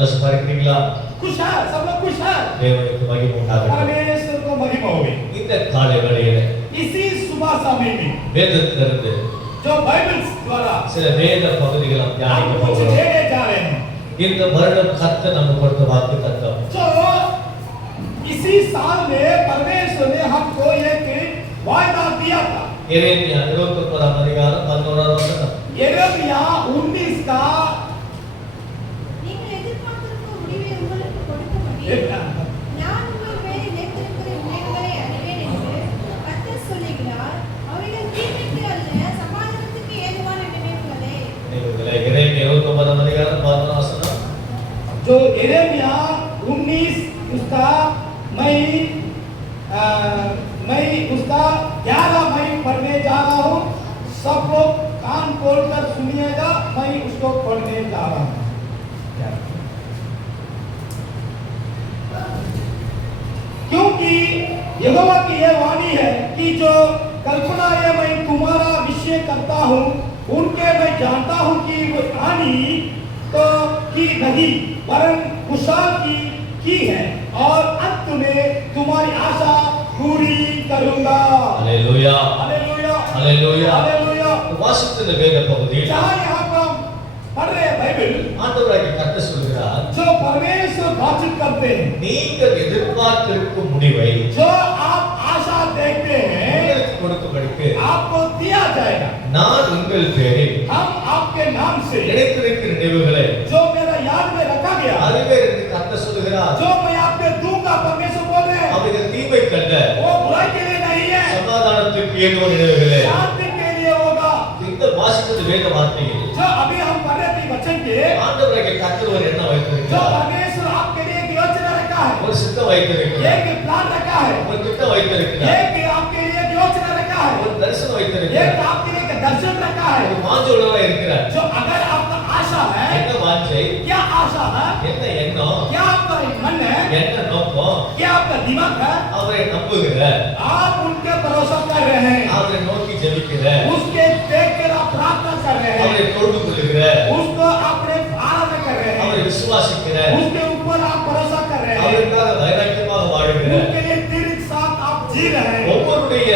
சந்தோஷமா இருக்கிறீங்களா? खुश है, सब लोग खुश है। தேவனுக்கு மகிமை உண்டாகட்டும். परमेश्वर को महिमा होगी। இந்த காலை வேளையிலே इसी सुबह समय में வேதத்திலிருந்து जो बाइबल द्वारा சில வேத பகுதிகளை हम தியானிக்க कुछ போகிறோம். लेने जा रहे हैं। இந்த வருடம் கர்த்தர் நமக்கு கொடுத்த வாக்குத்தத்தம். तो इसी साल में परमेश्वर ने हमको एक वायदा दिया था। எரேமியா 29ஆம் அதிகாரம் 11ஆம் வசனம். यिर्मयाह 19 का நீங்கள் எதிர்பார்த்திருக்கும் முடிவை உங்களுக்கு கொடுக்கும்படி நான் உங்கள் மேல் நினைத்திருக்கிற நினைவுகளை அறிவேன் என்று கர்த்தர் சொல்லுகிறார். அவைகள் தீமைக்கு அல்ல, சமாதானத்துக்கு ஏதுவான நினைவுகளே. எரேமியா 29ஆம் அதிகாரம் 11ஆம் வசனம். जो यिर्मयाह 19 उसका मैं उसका 11 मई पढ़ने जा रहा हूँ। सब लोग कान खोलकर सुनिएगा, मैं उसको पढ़ने जा रहा हूँ। क्योंकि यहोवा की यह वाणी है कि जो कल्पना ये मैं तुम्हारा विषय करता हूँ, उनके मैं जानता हूँ कि वो हानि तो की नहीं वरन कुशल की है और अंत में तुम्हारी आशा पूरी करूंगा। Hallelujah hallelujah hallelujah. हालेलुया। வாசித்த இந்த வேத பகுதியில் जहाँ यहाँ पर हम पढ़ रहे हैं बाइबल, ஆண்டவராகிய கர்த்தர் சொல்கிறார், जो परमेश्वर बातचीत करते हैं, நீங்கள் எதிர்பார்த்திருக்கும் முடிவை जो आप आशा देखते हैं உங்களுக்கு கொடுக்கும்படிக்கு आपको दिया जाएगा। நான் உங்கள் பேரில் हम आपके नाम से நினைத்திருக்கிற நினைவுகளை जो मेरा याद में रखा गया, அறிவே என்று கர்த்தர் சொல்கிறார். जो मैं आपको दूंगा, परमेश्वर बोल रहे हैं, அவைகள் தீமைக்கல்ல, वो बुराई के लिए नहीं है, சமாதானத்துக்கு ஏதுவான நினைவுகளே. शांति के लिए होगा। இந்த வாசித்த வேத வார்த்தையில் जो अभी हम पढ़ रहे थे वचन के, ஆண்டவராகிய கர்த்தர் ஒரு எண்ணம் जो வைத்திருக்கிறார், परमेश्वर आपके लिए एक योजना रखा है, ஒரு சித்தம் வைத்திருக்கிறார், एक प्लान रखा है, ஒரு திட்டம் வைத்திருக்கிறார், एक आपके लिए एक योजना रखा है, ஒரு தரிசனம் வைத்திருக்கிறார், एक आपके लिए एक दर्शन रखा है। ஒரு வாஞ்சையுள்ளவரா இருக்கிறார். जो अगर आपका आशा है, என்ன வாஞ்சை, क्या आशा है, என்ன எண்ணம், क्या आपका मन है, என்ன நோக்கம், क्या आपका दिमाग है, அவரை நம்புகிற, आप उनके भरोसा कर रहे हैं, அவரை நோக்கி ஜெபிக்கிற, उसके देख कर आप प्रार्थना कर रहे हैं, அவரை தொழுது கொள்ளுகிற, उसको अपने आराधना कर रहे हैं, அவரை விசுவாசிக்கிற, उसके ऊपर आप भरोसा कर रहे हैं, அவருக்காக வைராக்கியமாக வாழுகிற, उनके लिए तेरे साथ आप जी रहे हैं। ஒவ்வொருடைய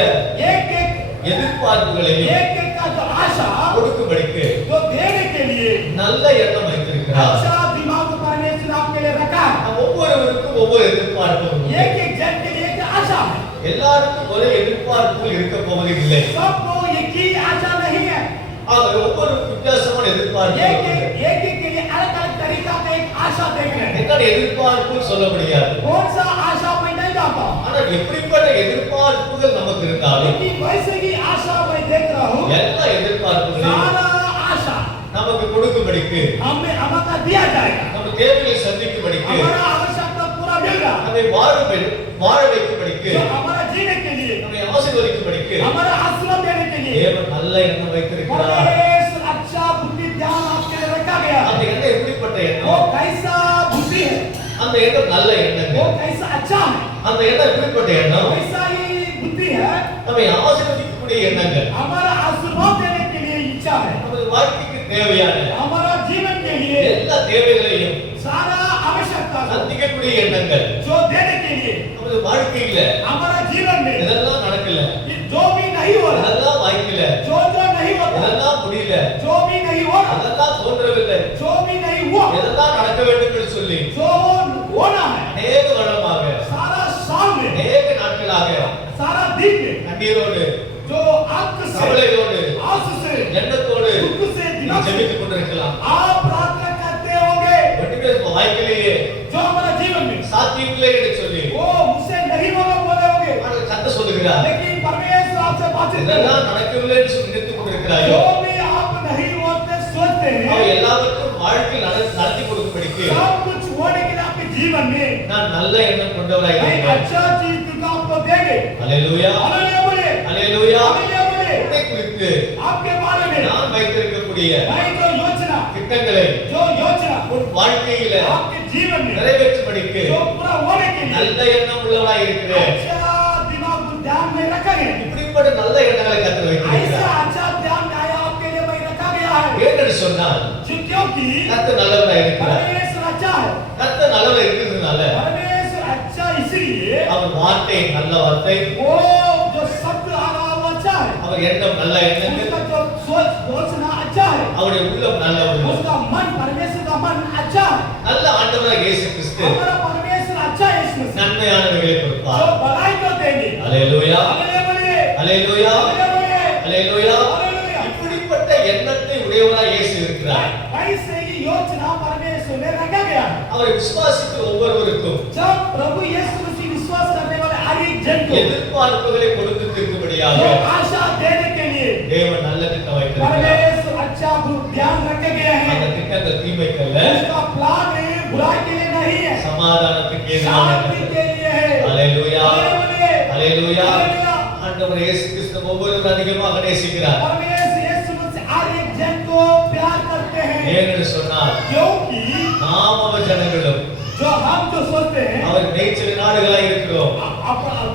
एक एक எதிர்பார்ப்புகளையும் का जो आशा கொடுக்கும்படிக்கு जो देने के लिए நல்ல எண்ணம் வைத்திருக்கிறார். अच्छा दिमाग परमेश्वर आपके लिए रखा है। நம் ஒவ்வொருவருக்கும் ஒவ்வொரு எதிர்பார்ப்புகள் உண்டு. एक एक जन के लिए एक आशा है, எல்லாருக்கும் ஒரே எதிர்பார்ப்புகள் இருக்க போவது இல்லை. सबको एक ही आशा नहीं है, ஆக ஒவ்வொரு வித்தியாசமான எதிர்பார்ப்புகள் एक உண்டு. एक के लिए अलग अलग तरीका का एक आशा देख रहे हैं। என்னென்ன எதிர்பார்ப்பு சொல்ல முடியாது. कौन सा आशा मैं नहीं जानता, ஆனால் எப்படிப்பட்ட எதிர்பார்ப்புகள் நமக்கு இருந்தாலும் लेकिन वैसे ही आशा मैं देख रहा हूँ। எல்லா எதிர்பார்ப்புகளையும் सारा आशा நமக்கு கொடுக்கும்படிக்கு, हमें हमारा दिया जाएगा, நம்ம தேவைகளை சந்திக்கும்படிக்கு, हमारा आवश्यकता पूरा मिलेगा, நம்மை வாழ வைக்கும்படிக்கு, जो हमारा जीने के लिए, நம்மை ஆசீர்வதிக்கும்படிக்கு हमारा आशीर्वाद देने के लिए தேவன் நல்ல எண்ணம் வைத்திருக்கிறார். परमेश्वर अच्छा बुद्धि ध्यान आपके लिए रखा गया அந்த है। எண்ணம் எப்படிப்பட்ட वो எண்ணம்? कैसा बुद्धि है, அந்த எண்ணம் நல்ல वो எண்ணங்கள். कैसा अच्छा है, அந்த எண்ணம் எப்படிப்பட்ட எண்ணம்? वैसा ही बुद्धि है, நம்மை ஆசீர்வதிக்கக்கூடிய எண்ணங்கள். हमारा आशीर्वाद देने के लिए इच्छा है, நமது வாழ்க்கைக்கு தேவையான हमारा जीवन के लिए எல்லா தேவைகளையும் सारा आवश्यकता को சந்திக்கக்கூடிய எண்ணங்கள். जो देने के लिए நமது வாழ்க்கையில हमारा जीवन में இதெல்லாம் நடக்கல, ये जो भी नहीं हो रहा, இதெல்லாம் வாய்க்கல, जो नहीं होता, இதெல்லாம் முடியல, जो भी नहीं हो रहा, அதெல்லாம் தோன்றவில்லை, जो भी नहीं हुआ, இதெல்லாம் நடக்க வேண்டும் என்று சொல்லி जो होना है, அநேக வருடமாக, सारा साल में, அநேக நாட்களாக सारा दिन में, கண்ணீரோடு, जो आंख से, கவலையோடு, आंसू से, எண்ணத்தோடு दुख से, நீ दिमाग से ஜெபித்துக் கொண்டிருக்கலாம். आप प्रार्थना करते होंगे, ஒன்றுமே வாழ்க்கையிலேயே जो हमारा जीवन में சாத்தியமில்லை என்று சொல்லி वो मुझसे नहीं होगा बोले होंगे, ஆனால் கர்த்தர் சொல்லுகிறார், लेकिन परमेश्वर आपसे बातचीत कर रहा இதெல்லாம் நடக்கவில்லை என்று சொல்லி நினைத்துக் है। கொண்டிருக்கிறாயோ, जो भी आप नहीं होते सोचते அவை हैं, எல்லாவற்றும் வாழ்க்கை நடத்தி கொடுக்கும்படிக்கு सब कुछ होने के लिए आपके जीवन में நான் நல்ல எண்ணம் கொண்டவராய் भाई இருக்கிறேன். अच्छा चीज तो आपको देंगे। அல்லேலூயா हालेलुया बोले, அல்லேலூயா. हालेलुया बोले, உன்னை குறித்து आपके बारे में நான் வைத்திருக்கக்கூடிய भाई जो योजना, திட்டங்களை जो योजना உன் வாழ்க்கையில आपके जीवन में நிறைவேற்றும்படிக்கு जो पूरा होने के लिए நல்ல எண்ணம் உள்ளவராய் இருக்கிறேன். अच्छा दिमाग को ध्यान में रखा गया है। இப்படிப்பட்ட நல்ல எண்ணங்களை கர்த்தர் ऐसा வைத்திருக்கிறார். अच्छा ध्यान आपके लिए मैं रखा गया है, ஏனென்று சொன்னால் क्योंकि கர்த்தர் நல்லவராய் இருக்கிறார். परमेश्वर अच्छा है। கர்த்தர் நல்லவரா இருக்கிறதுனால परमेश्वर अच्छा इसलिए அவர் வார்த்தை நல்ல வார்த்தை, वो जो शब्द आ रहा वो अच्छा है, அவர் எண்ணம் நல்ல எண்ணங்கள், उसका जो सोचना अच्छा है, அவருடைய உள்ளம் நல்ல உள்ளம். उसका मन परमेश्वर का मन अच्छा है। நல்ல ஆண்டவராக இயேசு கிறிஸ்து हमारा परमेश्वर अच्छा है इसमें से, நன்மையானவைகளை கொடுப்பார். जो भलाई को देंगे। அல்லேலூயா, हालेलुया, அல்லேலூயா, हालेलुया, அல்லேலூயா. हालेलुया। இப்படிப்பட்ட எண்ணத்தை உடையவராய் இயேசு இருக்கிறார். ऐसे ही योजना परमेश्वर ने रखा गया है। அவரை விசுவாசிக்கிற ஒவ்வொருவருக்கும் जब प्रभु यीशु मसीह विश्वास करने वाले हर एक जन को எதிர்பார்ப்புகளை கொடுத்து திருக்கும்படியாக जो आशा देने के लिए தேவன் நல்ல திட்டம் வைத்திருக்கிறார். परमेश्वर अच्छा ध्यान रखे गए அந்த हैं। திட்டங்கள் தீமைக்கல்ல, उसका प्लान बुराई के लिए नहीं है, சமாதானத்துக்கு शांति எதிரானது. के लिए है। அல்லேலூயா, हालेलुया, அல்லேலூயா. हालेलुया। ஆண்டவர் இயேசு கிறிஸ்து ஒவ்வொருவரும் அதிகமாக நேசிக்கிறார். परमेश्वर यीशु मसीह हर एक जन को प्यार करते हैं, ஏனென்று சொன்னால் क्योंकि நாம் அவர் ஜனங்களும் जो हम जो सोचते हैं அவர் மேய்ச்சல் நாடுகளாய் இருக்கிறோம்.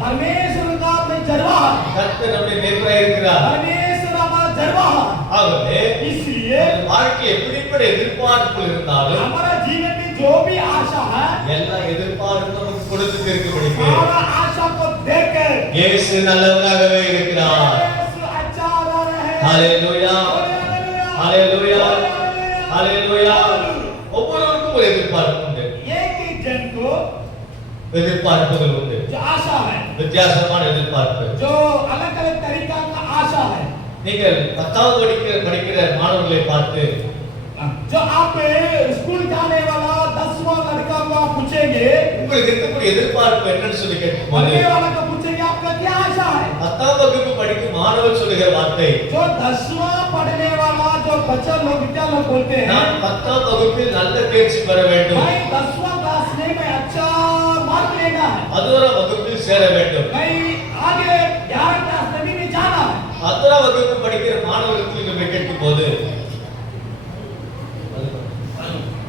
परमेश्वर का अपने जरवा, கர்த்தர் நம்முடைய மேய்ப்பராய் இருக்கிறார். परमेश्वर हमारा जरवा, ஆகவே इसलिए நமது வாழ்க்கையில் எப்படிப்பட்ட எதிர்பார்ப்பு இருந்தாலும் हमारा जीवन में जो भी आशा है எல்லா எதிர்பார்ப்பும் நமக்கு கொடுத்து திருக்கும்படிக்கு सारा आशा को देखकर இயேசு நல்லவராகவே இருக்கிறார். परमेश्वर अच्छा आ रहा है। ஹalleluya, ஹalleluya, ஹalleluya. ஒவ்வொருவருக்கும் ஒரு எதிர்பார்ப்பு உண்டு, एक एक जन को எதிர்பார்ப்புகள் உண்டு, जो आशा है, வித்தியாசமான எதிர்பார்ப்பு. जो अलग अलग तरीका का आशा है। நீங்கள் 10வது படிக்கிற மாணவர்களை பார்த்து जो आप स्कूल जाने वाला 10वां लड़का को आप पूछेंगे, உங்களுக்கு இருக்கக்கூடிய எதிர்பார்ப்பு என்னன்னு சொல்லி கேட்கும்போது पढ़ने वाला को पूछेंगे आपका क्या आशा है। 10ஆம் வகுப்பு படிக்கும் மாணவர் சொல்லுகிற வார்த்தை, जो 10वां पढ़ने वाला जो बच्चा लोग विद्या लोग बोलते हैं, நான் 10ஆம் வகுப்பில் நல்ல தேர்ச்சி பெற வேண்டும், भाई 10वां क्लास में मैं अच्छा मार्क लेना है, 11ஆம் வகுப்பில் சேர வேண்டும். भाई आगे 11 क्लास में भी जाना है। 10ஆம் வகுப்பு படிக்கிற மாணவர்களுக்கு நீங்கள் கேட்கும்போது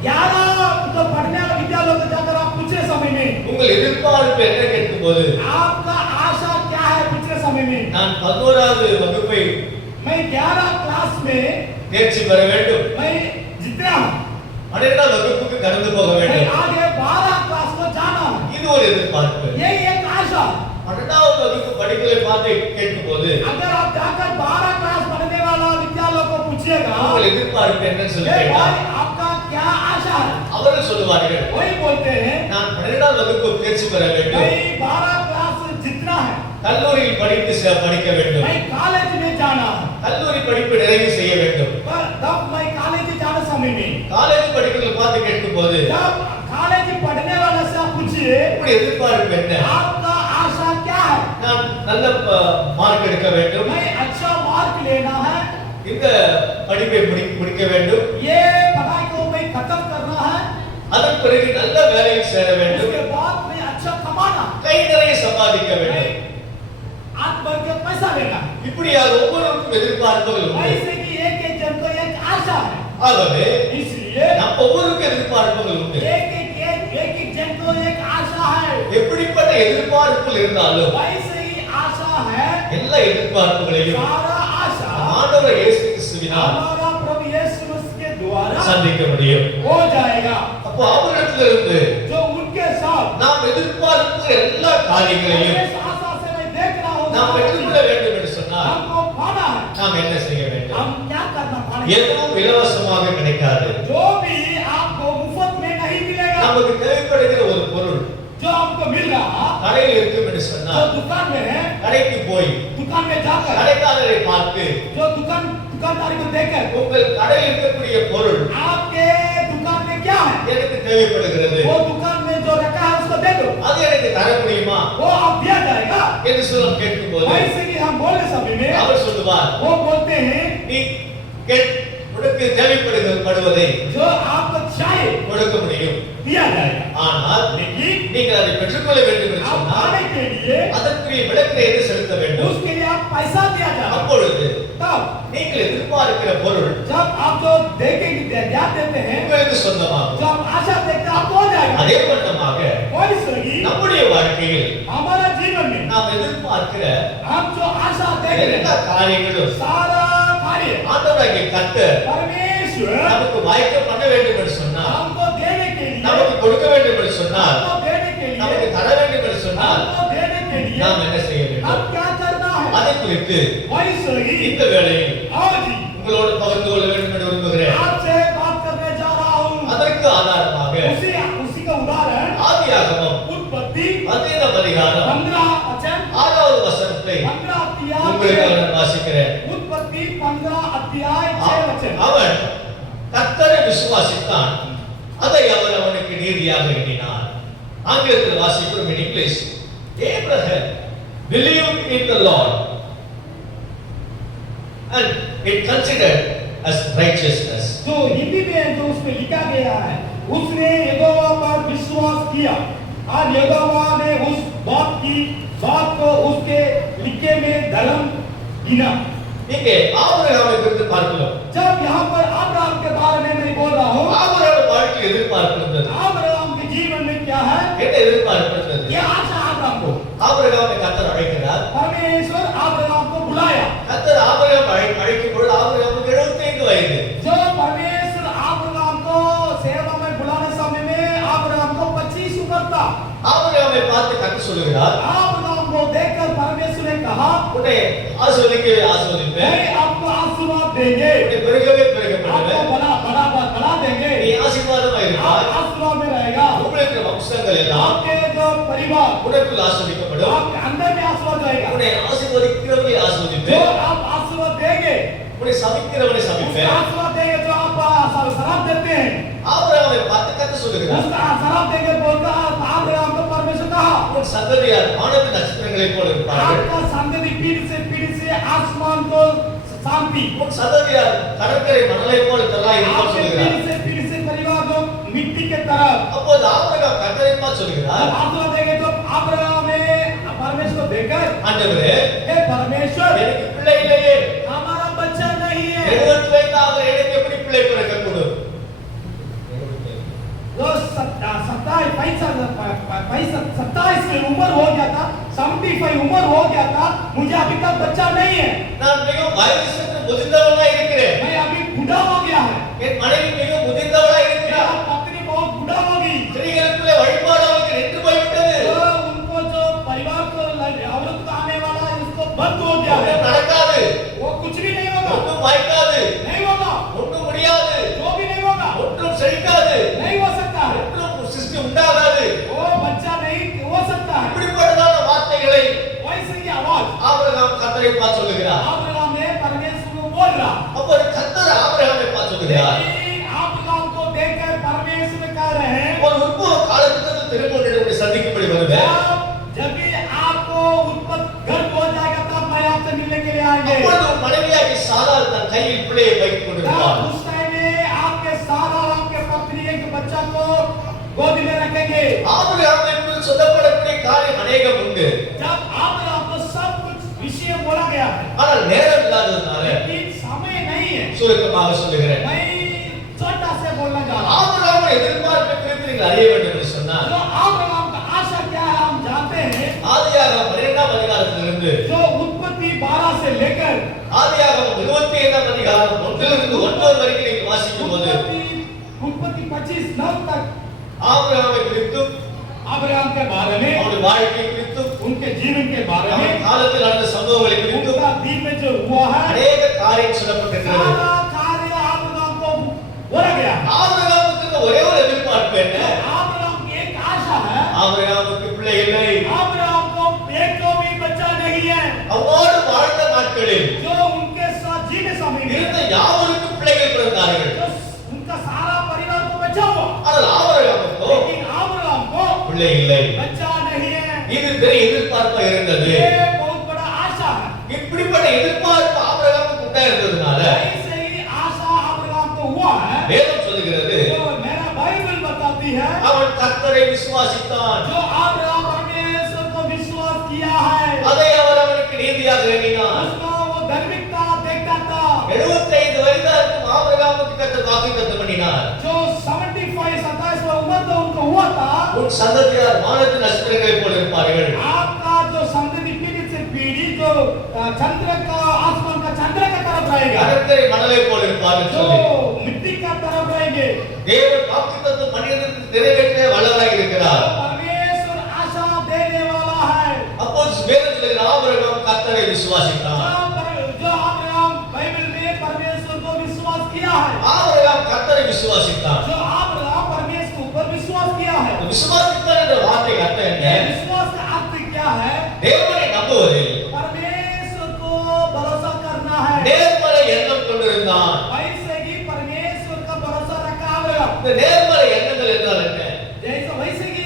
11 तो पढ़ने वाला विद्या लोग को जाकर आप पूछे समय में உங்கள் எதிர்பார்ப்பு என்ன கேட்கும்போது आपका आशा क्या है, पूछे समय में நான் 11வது வகுப்பை मैं 11 क्लास में தேர்ச்சி பெற வேண்டும், मैं जितना 12ஆம் வகுப்புக்கு கடந்து போக मैं வேண்டும். आगे 12 क्लास को जाना है, இது ஒரு எதிர்பார்ப்பு. ये एक आशा। 12வது வகுப்பு படிப்புகளை பார்த்து கேட்கும்போது अगर आप जाकर 12 क्लास पढ़ने वाला विद्या लोग को पूछिएगा, உங்கள் எதிர்பார்ப்பு என்னன்னு சொல்லி ये கேட்டால் भाई आपका क्या आशा है, அவர்கள் சொல்லுவார்கள், वही बोलते हैं நான் 12ஆம் வகுப்பு தேர்ச்சி பெற வேண்டும், भाई 12 क्लास जितना है, கல்லூரியில் படிக்க வேண்டும், भाई कॉलेज में जाना है। கல்லூரி படிப்பு நிறைவு செய்ய வேண்டும். पर तब मैं कॉलेज जाने समय में காலேஜ் படிப்புகளை பார்த்து கேட்கும்போது जब कॉलेज पढ़ने वाला से आप पूछिए உங்களுடைய எதிர்பார்ப்பு என்ன? आपका आशा क्या है, நான் நல்ல மார்க் எடுக்க வேண்டும், मैं अच्छा मार्क लेना है, இந்த படிப்பை முடிக்க வேண்டும், ये पढ़ाई को मैं खत्म करना है, அதன் பிறகு நல்ல வேலையில் சேர வேண்டும், उसके बाद मैं अच्छा कमाना, கை நிறைய சம்பாதிக்க मैं வேண்டும். हाथ भर के पैसा लेना। இப்படியாக ஒவ்வொருவருக்கும் எதிர்பார்ப்புகள் உண்டு. ऐसे कि एक एक जन को एक आशा है, ஆகவே इसलिए நம்ம ஒவ்வொருவருக்கும் எதிர்பார்ப்புகள் உண்டு. एक जन को एक आशा है। எப்படிப்பட்ட எதிர்பார்ப்புகள் இருந்தாலும் वैसे ही आशा है, எல்லா எதிர்பார்ப்புகளையும் सारा आशा ஆண்டவர் இயேசு கிறிஸ்துவினால் हमारा प्रभु यीशु मसीह के द्वारा சந்திக்க முடியும். हो जाएगा। அப்போ அவரிடத்திலிருந்து जो उनके साथ நாம் எதிர்பார்க்கிற எல்லா காரியங்களையும் इस आशा से मैं देख रहा हूँ, நாம் பெற்றுக்கொள்ள வேண்டும் என்று சொன்னால் हमको पाना है, நாம் என்ன செய்ய வேண்டும்? हम क्या करना पाना है? எதுவும் இலவசமாக கிடைக்காது. जो भी आपको मुफ्त में नहीं मिलेगा, நமக்கு தேவைப்படுகிற ஒரு பொருள் जो आपको मिल रहा கடையில் இருக்கும் என்று जो சொன்னால் दुकान में है, கடைக்கு போய் दुकान में जाकर கடைக்காரரை பார்த்து जो दुकानदारी को देखकर உங்கள் கடையில் இருக்கக்கூடிய பொருள் आपके दुकान में क्या है, எனக்கு தேவைப்படுகிறது, वो दुकान में जो रखा है उसको दे दो, அது எனக்கு தர முடியுமா वो आप दिया जाएगा। என்று சொல்ல கேட்கும்போது वैसे कि हम बोले समय में அவர் சொல்லுவார், वो बोलते हैं நீ உனக்கு தேவைப்படுவதை जो आपको चाहिए கொடுக்க முடியும், दिया जाएगा, ஆனால் लेकिन நீங்கள் அதை பெற்றுக்கொள்ள வேண்டும் என்று आप சொன்னால் पाने के लिए அதற்குரிய விளக்கத்தை செலுத்த வேண்டும். उसके लिए आप पैसा दिया जाएगा। அப்பொழுது तब நீங்கள் எதிர்பார்க்கிற பொருள் जब आप जो देखेंगे ध्यान देते हैं, உங்களுக்கு சொந்தமாகும். जो आप आशा देखते हैं आपको हो जाएगा। அதே வண்ணமாக वैसे ही நம்முடைய வாழ்க்கையில் हमारा जीवन में நாம் எதிர்பார்க்கிற हम जो आशा देख रहे எல்லா हैं, காரியங்களும் सारा कार्य ஆண்டவராகிய கர்த்தர் परमेश्वर நமக்கு வாய்க்க பண்ண வேண்டும் என்று சொன்னால் हमको देने के लिए நமக்கு கொடுக்க வேண்டும் என்று சொன்னால், हमको देने के நமக்கு लिए தர வேண்டும் என்று சொன்னால் हमको देने के लिए நாம் என்ன செய்ய வேண்டும்? अब क्या करना है? அதை குறித்து वैसे ही இந்த வேளையில் आज ही உங்களோடு பகிர்ந்து கொள்ள வேண்டும் என்று விரும்புகிறேன். आपसे बात करने जा रहा हूँ। அதற்கு ஆதாரமாக उसी का उदाहरण ஆதியாகமம் उत्पत्ति 15 அதிகாரம் 15 वचन 6வது வசனத்தை 15 अध्याय உங்களுக்கு நான் வாசிக்கிறேன். उत्पत्ति 15 अध्याय 6 वचन। அவன் கர்த்தரை விசுவாசித்தான், அதை அவர் அவனுக்கு நீதியாக எண்ணினார். ஆங்கிலத்தில் வாசிக்கிறோம். in English, Abraham believed in the Lord and it considered as righteousness. जो हिंदी में जो उसमें लिखा गया है, उसने यहोवा पर विश्वास किया और यहोवा ने उस बात को उसके लिखे में धर्म गिना। இங்கே ஆபிரகாமை குறித்து பார்க்கிறோம். जब यहाँ पर अब्राहम के बारे में मैं बोल रहा हूँ, ஆபிரகாம் வாழ்க்கை எதிர்பார்ப்பு இருந்தது. अब्राहम के जीवन में क्या है? என்ன எதிர்பார்ப்பு இருந்தது? ये आशा अब्राहम को, ஆபிரகாமை கர்த்தர் அழைக்கிறார். परमेश्वर अब्राहम को बुलाया। கர்த்தர் ஆபிரகாம் அழைக்கும் பொழுது ஆபிரகாமுக்கு 75 வயது. जो परमेश्वर अब्राहम को सेवा में बुलाने समय में अब्राहम को 25 उम्र था। ஆபிரகாமை பார்த்து கர்த்தர் சொல்கிறார், अब्राहम को देखकर परमेश्वर ने कहा, உன்னை ஆசீர்வதிக்கவே ஆசீர்வதிப்பேன், मैं आपको आशीर्वाद देंगे, உன்னை பெருகவே आपको பெருகப்படுவேன், बड़ा देंगे, நீ ஆசீர்வாதமாக आप இருப்பாய், आशीर्वाद में रहेगा, உங்களுக்கு வம்சங்கள் எல்லாம் आपके जो परिवार உனக்குள் ஆசீர்வதிக்கப்படும், आपके अंदर में आशीर्वाद रहेगा। உன்னை ஆசீர்வதிக்கிறவனை जो ஆசீர்வதிப்பேன், आप आशीर्वाद देंगे, உன்னை சபிக்கிறவனை उसका சபிப்பேன். आशीर्वाद देंगे जो आप शराब देते हैं, ஆபிரகாமை பார்த்து கர்த்தர் சொல்கிறார், उसका शराब देंगे बोलता अब्राहम को परमेश्वर कहा, உன் சந்ததியார் வானத்து நட்சத்திரங்களைப் போல இருப்பார்கள், आपका संतति पीढ़ी से आसमान को शांति, உன் சந்ததியார் கடற்கரை மணலைப் போல திரளாய் இருப்பார் आपके சொல்கிறார். पीढ़ी से परिवार को मिट्टी के तरफ। அப்போது ஆபிரகாம் கர்த்தரை பார்த்து சொல்கிறார், जब आशीर्वाद देंगे तो अब्राहम ने परमेश्वर को देखकर, ஆண்டவரே, हे परमेश्वर, எனக்கு பிள்ளை இல்லையே, हमारा बच्चा नहीं है। 75 அவர் எனக்கு எப்படி பிள்ளை பிறக்கக்கூடும்? जो 27 उम्र हो गया था, 75 उम्र हो गया था, मुझे अभी तक बच्चा नहीं है, நான் மிகவும் வயது சென்று முதிர்ந்தவனாய் இருக்கிறேன், मैं अभी बूढ़ा हो गया है, என் மனைவி மிகவும் முதிர்ந்தவளாய் मेरा இருக்கிறார், पत्नी बहुत बूढ़ा हो गई, ஸ்திரீகளுக்குள்ளே வழிபாடு அவளுக்கு நின்று போய்விட்டது, तो उनको जो परिवार को औरत को आने वाला है उसको बंद हो गया है, ஒன்றும் நடக்காது, वो कुछ भी नहीं होगा, ஒன்றும் வாய்க்காது, नहीं होगा, ஒன்றும் முடியாது, जो भी नहीं होगा, ஒன்றும் செழிக்காது, नहीं हो सकता है, ஒன்றும் சிருஷ்டி உண்டாகாது. वो बच्चा नहीं हो सकता है। இப்படிப்பட்டதான வார்த்தைகளை वैसे ही आवाज ஆபிரகாம் கர்த்தரை பார்த்து சொல்லுகிறார். अब्राहम ने परमेश्वर को बोल रहा, அப்போது கர்த்தர் ஆபிரகாமை பார்த்து சொல்லுகிறார், लेकिन अब्राहम को देखकर परमेश्वर कह रहे हैं, ஒரு உற்பவ காலத்துக்கு திரும்ப உன்னை சந்திக்கும்படி வருவேன், जब भी आपको उत्पत्ति गर्भ हो जाएगा तब मैं आपसे मिलने के लिए आएंगे। அப்பொழுது உன் மனைவியாகி சாராள் தன் கையில் பிள்ளையை வைத்துக் तब கொண்டிருப்பாள். उस टाइम में आपके सारा आपके पत्नी एक बच्चा को गोदी में रखेंगे। ஆபிரகாம் என்று சொல்லப்படக்கூடிய காரியம் அநேகம் உண்டு. जब अब्राहम को सब कुछ विषय बोला गया है, ஆனால் நேரம் இல்லாததுனால लेकिन समय नहीं है, சுருக்கமாக சொல்லுகிறேன். मैं छोटा से बोलना चाह रहा हूं। ஆபிரகாமுடைய எதிர்பார்ப்பை குறித்து நீங்கள் அறிய வேண்டும் என்று சொன்னார். जो अब्राहम का आशा क्या है हम जानते हैं। ஆதியாகமம் 12ஆம் அதிகாரத்திலிருந்து जो उत्पत्ति 12 से लेकर ஆதியாகமம் 25ஆம் அதிகாரம் 1லிருந்து 9 வரைக்கும் நீங்கள் வாசிக்கும் போது उत्पत्ति 25:9 तक ஆபிரகாமை குறித்தும் अब्राहम के बारे में, அவருடைய வாழ்க்கை குறித்தும் उनके जीवन के बारे அவருடைய में, காலத்தில் நடந்த சம்பவங்களை குறித்தும் उनका दिन में जो हुआ है, அநேக காரியம் சொல்லப்பட்டிருக்கிறது. सारा कार्य अब्राहम को बोला गया है। ஆபிரகாமுக்கு இருந்த ஒரே ஒரு எதிர்பார்ப்பு என்ன? अब्राहम की एक आशा है, ஆபிரகாமுக்கு பிள்ளை இல்லை. अब्राहम को एक को भी बच्चा नहीं है। அவரோடு வாழ்ந்த நாட்களில் जो उनके साथ जीने समय में இருந்த யாவருக்கும் பிள்ளைகள் பிறந்தார்கள். जो उनका सारा परिवार को बचा हुआ, ஆனால் ஆபிரகாமுக்கோ लेकिन अब्राहम को பிள்ளை இல்லை. बच्चा नहीं है। இது பெரிய எதிர்பார்ப்பா இருந்தது. ये बहुत बड़ा आशा है। இப்படிப்பட்ட எதிர்பார்ப்பு ஆபிரகாமுக்கு உண்டாயிருந்ததுனால ऐसे ही आशा अब्राहम को हुआ है। வேதம் சொல்லுகிறது, जो मेरा बाइबल बताती है, அவன் கர்த்தரை விசுவாசித்தான், जो अब्राहम परमेश्वर को विश्वास किया है, அதை அவர் அவனுக்கு நீதியாக எண்ணினார். उसको वो धार्मिकता देखता था। 75 வயதா இருக்கும் ஆபிரகாமுக்கு கர்த்தர் வாக்குத்தத்தம் பண்ணினார். जो 75 27 उम्र तो उनको हुआ था, உன் சந்ததியார் வானத்து நட்சத்திரங்களைப் போல இருப்பார்கள். आपका जो संतति पीढ़ी से पीढ़ी जो चंद्र का आसमान का चंद्र का तरफ रहेगा, கடற்கரை மணலைப் போல இருப்பார்கள் जो சொல்லி मिट्टी का तरफ रहेंगे। தேவன் வாக்குத்தத்தம் பண்ணியதற்கு நிறைவேற்ற வல்லவராய் இருக்கிறார். परमेश्वर आशा देने वाला है। அப்போ வேதத்தில் ஆபிரகாம் கர்த்தரை விசுவாசித்தான். जो अब्राहम बाइबल में परमेश्वर को विश्वास किया है, ஆபிரகாம் கர்த்தரை விசுவாசித்தான். जो अब्राहम परमेश्वर पर विश्वास किया है। விசுவாசித்தான் என்ற வார்த்தை அர்த்தம் என்ன? विश्वास का अर्थ क्या है? தேவனை நம்புவதில் परमेश्वर को भरोसा करना है। நேர்மறை எண்ணம் கொண்டிருந்தான். वैसे ही परमेश्वर का भरोसा रखा अब्राहम। இந்த நேர்மறை எண்ணங்கள் என்றால் என்ன? जैसे वैसे ही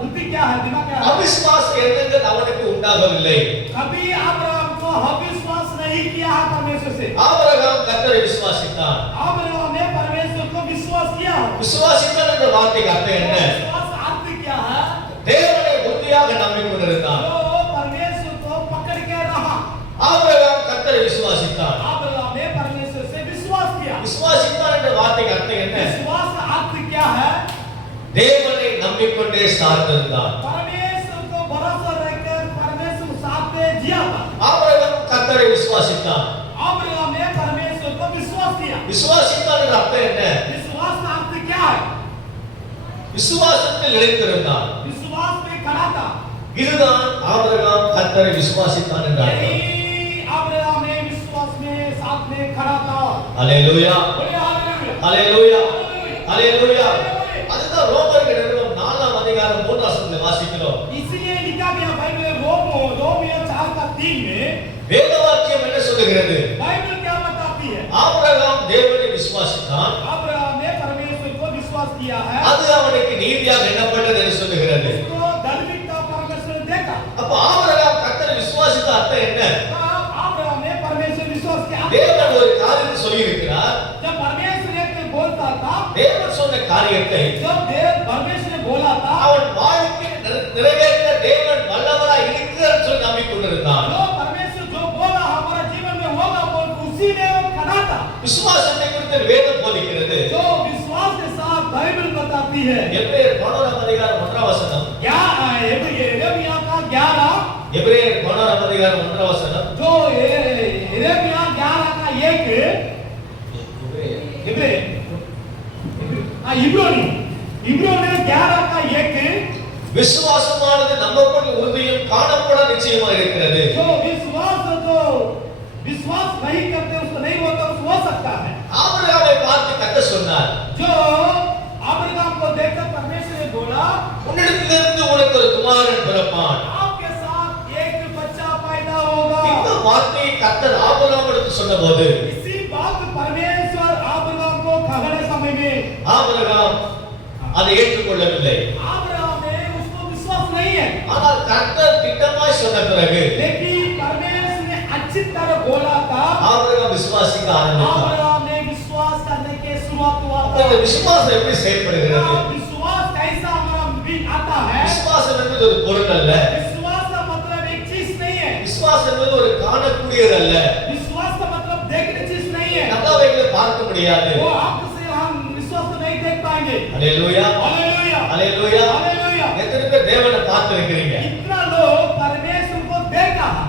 बुद्धि क्या है, दिमाग क्या है? அவிசுவாச எண்ணங்கள் அவனுக்கு உண்டாகவில்லை. कभी अब्राहम को अविश्वास नहीं किया है परमेश्वर से। ஆபிரகாம் கர்த்தரை விசுவாசித்தான். अब्राहम ने परमेश्वर को विश्वास किया है। விசுவாசித்தான் என்ற வார்த்தைக்கு அர்த்தம் என்ன? विश्वास का अर्थ क्या है? தேவனை உறுதியாக நம்பிக்கொண்டிருந்தான். जो परमेश्वर को पकड़ के रहा। ஆபிரகாம் கர்த்தரை விசுவாசித்தான். अब्राहम ने परमेश्वर से विश्वास किया। விசுவாசித்தான் என்ற வார்த்தைக்கு அர்த்தம் என்ன? विश्वास का अर्थ क्या है? தேவனை நம்பிக்கொண்டே சார்ந்திருந்தான். परमेश्वर को भरोसा रखकर परमेश्वर साथ में जिया था। ஆபிரகாம் கர்த்தரை விசுவாசித்தான். अब्राहम ने परमेश्वर को विश्वास किया। விசுவாசித்தான் என்ற அர்த்தம் என்ன? विश्वास का अर्थ क्या है? விசுவாசத்தில் நிலைத்திருந்தான். विश्वास में खड़ा था। இதுதான் ஆபிரகாம் கர்த்தரை விசுவாசித்தான் என்ற அர்த்தம். यही अब्राहम ने विश्वास में साथ में खड़ा था। அல்லேலூயா, बोले हालेलुया। அல்லேலூயா, हालेलुया। அல்லேலூயா. அதுதான் ரோமர்கள் நிருபம் 4ஆம் அதிகாரம் 3ஆம் வசனத்தில் வாசிக்கிறோம். इसलिए लिखा गया बाइबल रोमियो 4:3 में வேத வாக்கியம் என்ன சொல்லுகிறது? बाइबल क्या बताती है? ஆபிரகாம் தேவனை விசுவாசித்தான். अब्राहम ने परमेश्वर को विश्वास किया है। அது அவனுக்கு நீதியாக எண்ணப்பட்டது என்று சொல்லுகிறது. उसको धार्मिकता परमेश्वर ने देखा। அப்ப ஆபிரகாம் கர்த்தரை விசுவாசித்த அர்த்தம் என்ன? अब्राहम ने परमेश्वर विश्वास किया। தேவன் ஒரு காரியத்தை சொல்லி இருக்கிறார். जब परमेश्वर एक बोलता था, தேவன் சொன்ன காரியத்தை जब देव परमेश्वर ने बोला था, அவன் வாழ்க்கையில் நிறைவேற்ற தேவன் வல்லவராய் இருக்கிறார் சொல்லி நம்பிக்கொண்டிருந்தான். जो परमेश्वर जो बोला हमारा जीवन में होगा बोल उसी में वो खड़ा था। விசுவாசத்தை குறித்து வேதம் போதிக்கிறது. जो विश्वास के साथ बाइबल बताती है। எபிரேயர் 11ஆம் அதிகாரம் 1ஆம் வசனம். यिर्मयाह का 11 எபிரேயர் 11ஆம் அதிகாரம் 1ஆம் வசனம். जो यिर्मयाह 11 का 1 इब्रानी 11 का 1 விசுவாசமானது நம்பப்படும் உறுதியும் காணப்பட நிச்சயமா இருக்கிறது. जो विश्वास नहीं करते उसको नहीं होता उसको हो सकता है। ஆபிரகாமை பார்த்து கர்த்தர் சொன்னார், जो अब्राहम को देखकर परमेश्वर ने बोला, உன்னிடத்திலிருந்து உனக்கு ஒரு குமாரன் பிறப்பான். आपके साथ एक बच्चा पैदा होगा। இந்த வார்த்தையை கர்த்தர் ஆபிரகாமிடத்தில் சொன்னபோது इसी बात परमेश्वर अब्राहम को कहने समय में ஆபிரகாம் அதை ஏற்றுக்கொள்ளவில்லை. अब्राहम ने उसको विश्वास नहीं है। ஆனால் கர்த்தர் திட்டமாய் சொன்ன பிறகு लेकिन परमेश्वर ने अच्छी तरह बोला था। ஆபிரகாம் விசுவாசிக்க ஆரம்பித்தார். अब्राहम ने विश्वास करने के शुरुआत हुआ था। இந்த விசுவாசம் எப்படி செயல்படுகிறது? विश्वास कैसा हमारा भी आता है? விசுவாசம் என்பது ஒரு பொருள் அல்ல. विश्वास का मतलब एक चीज नहीं है। விசுவாசம் என்பது ஒரு காணக்கூடியது அல்ல. विश्वास का मतलब देखने चीज नहीं है। நம்ம அவைகளை பார்க்க முடியாது. वो आंख से हम विश्वास को नहीं देख पाएंगे। அல்லேலூயா, हालेलुया, அல்லேலூயா. हालेलुया। எத்தனை பேர் தேவனை பார்த்து இருக்கிறீங்க? कितना लोग परमेश्वर को देखा है।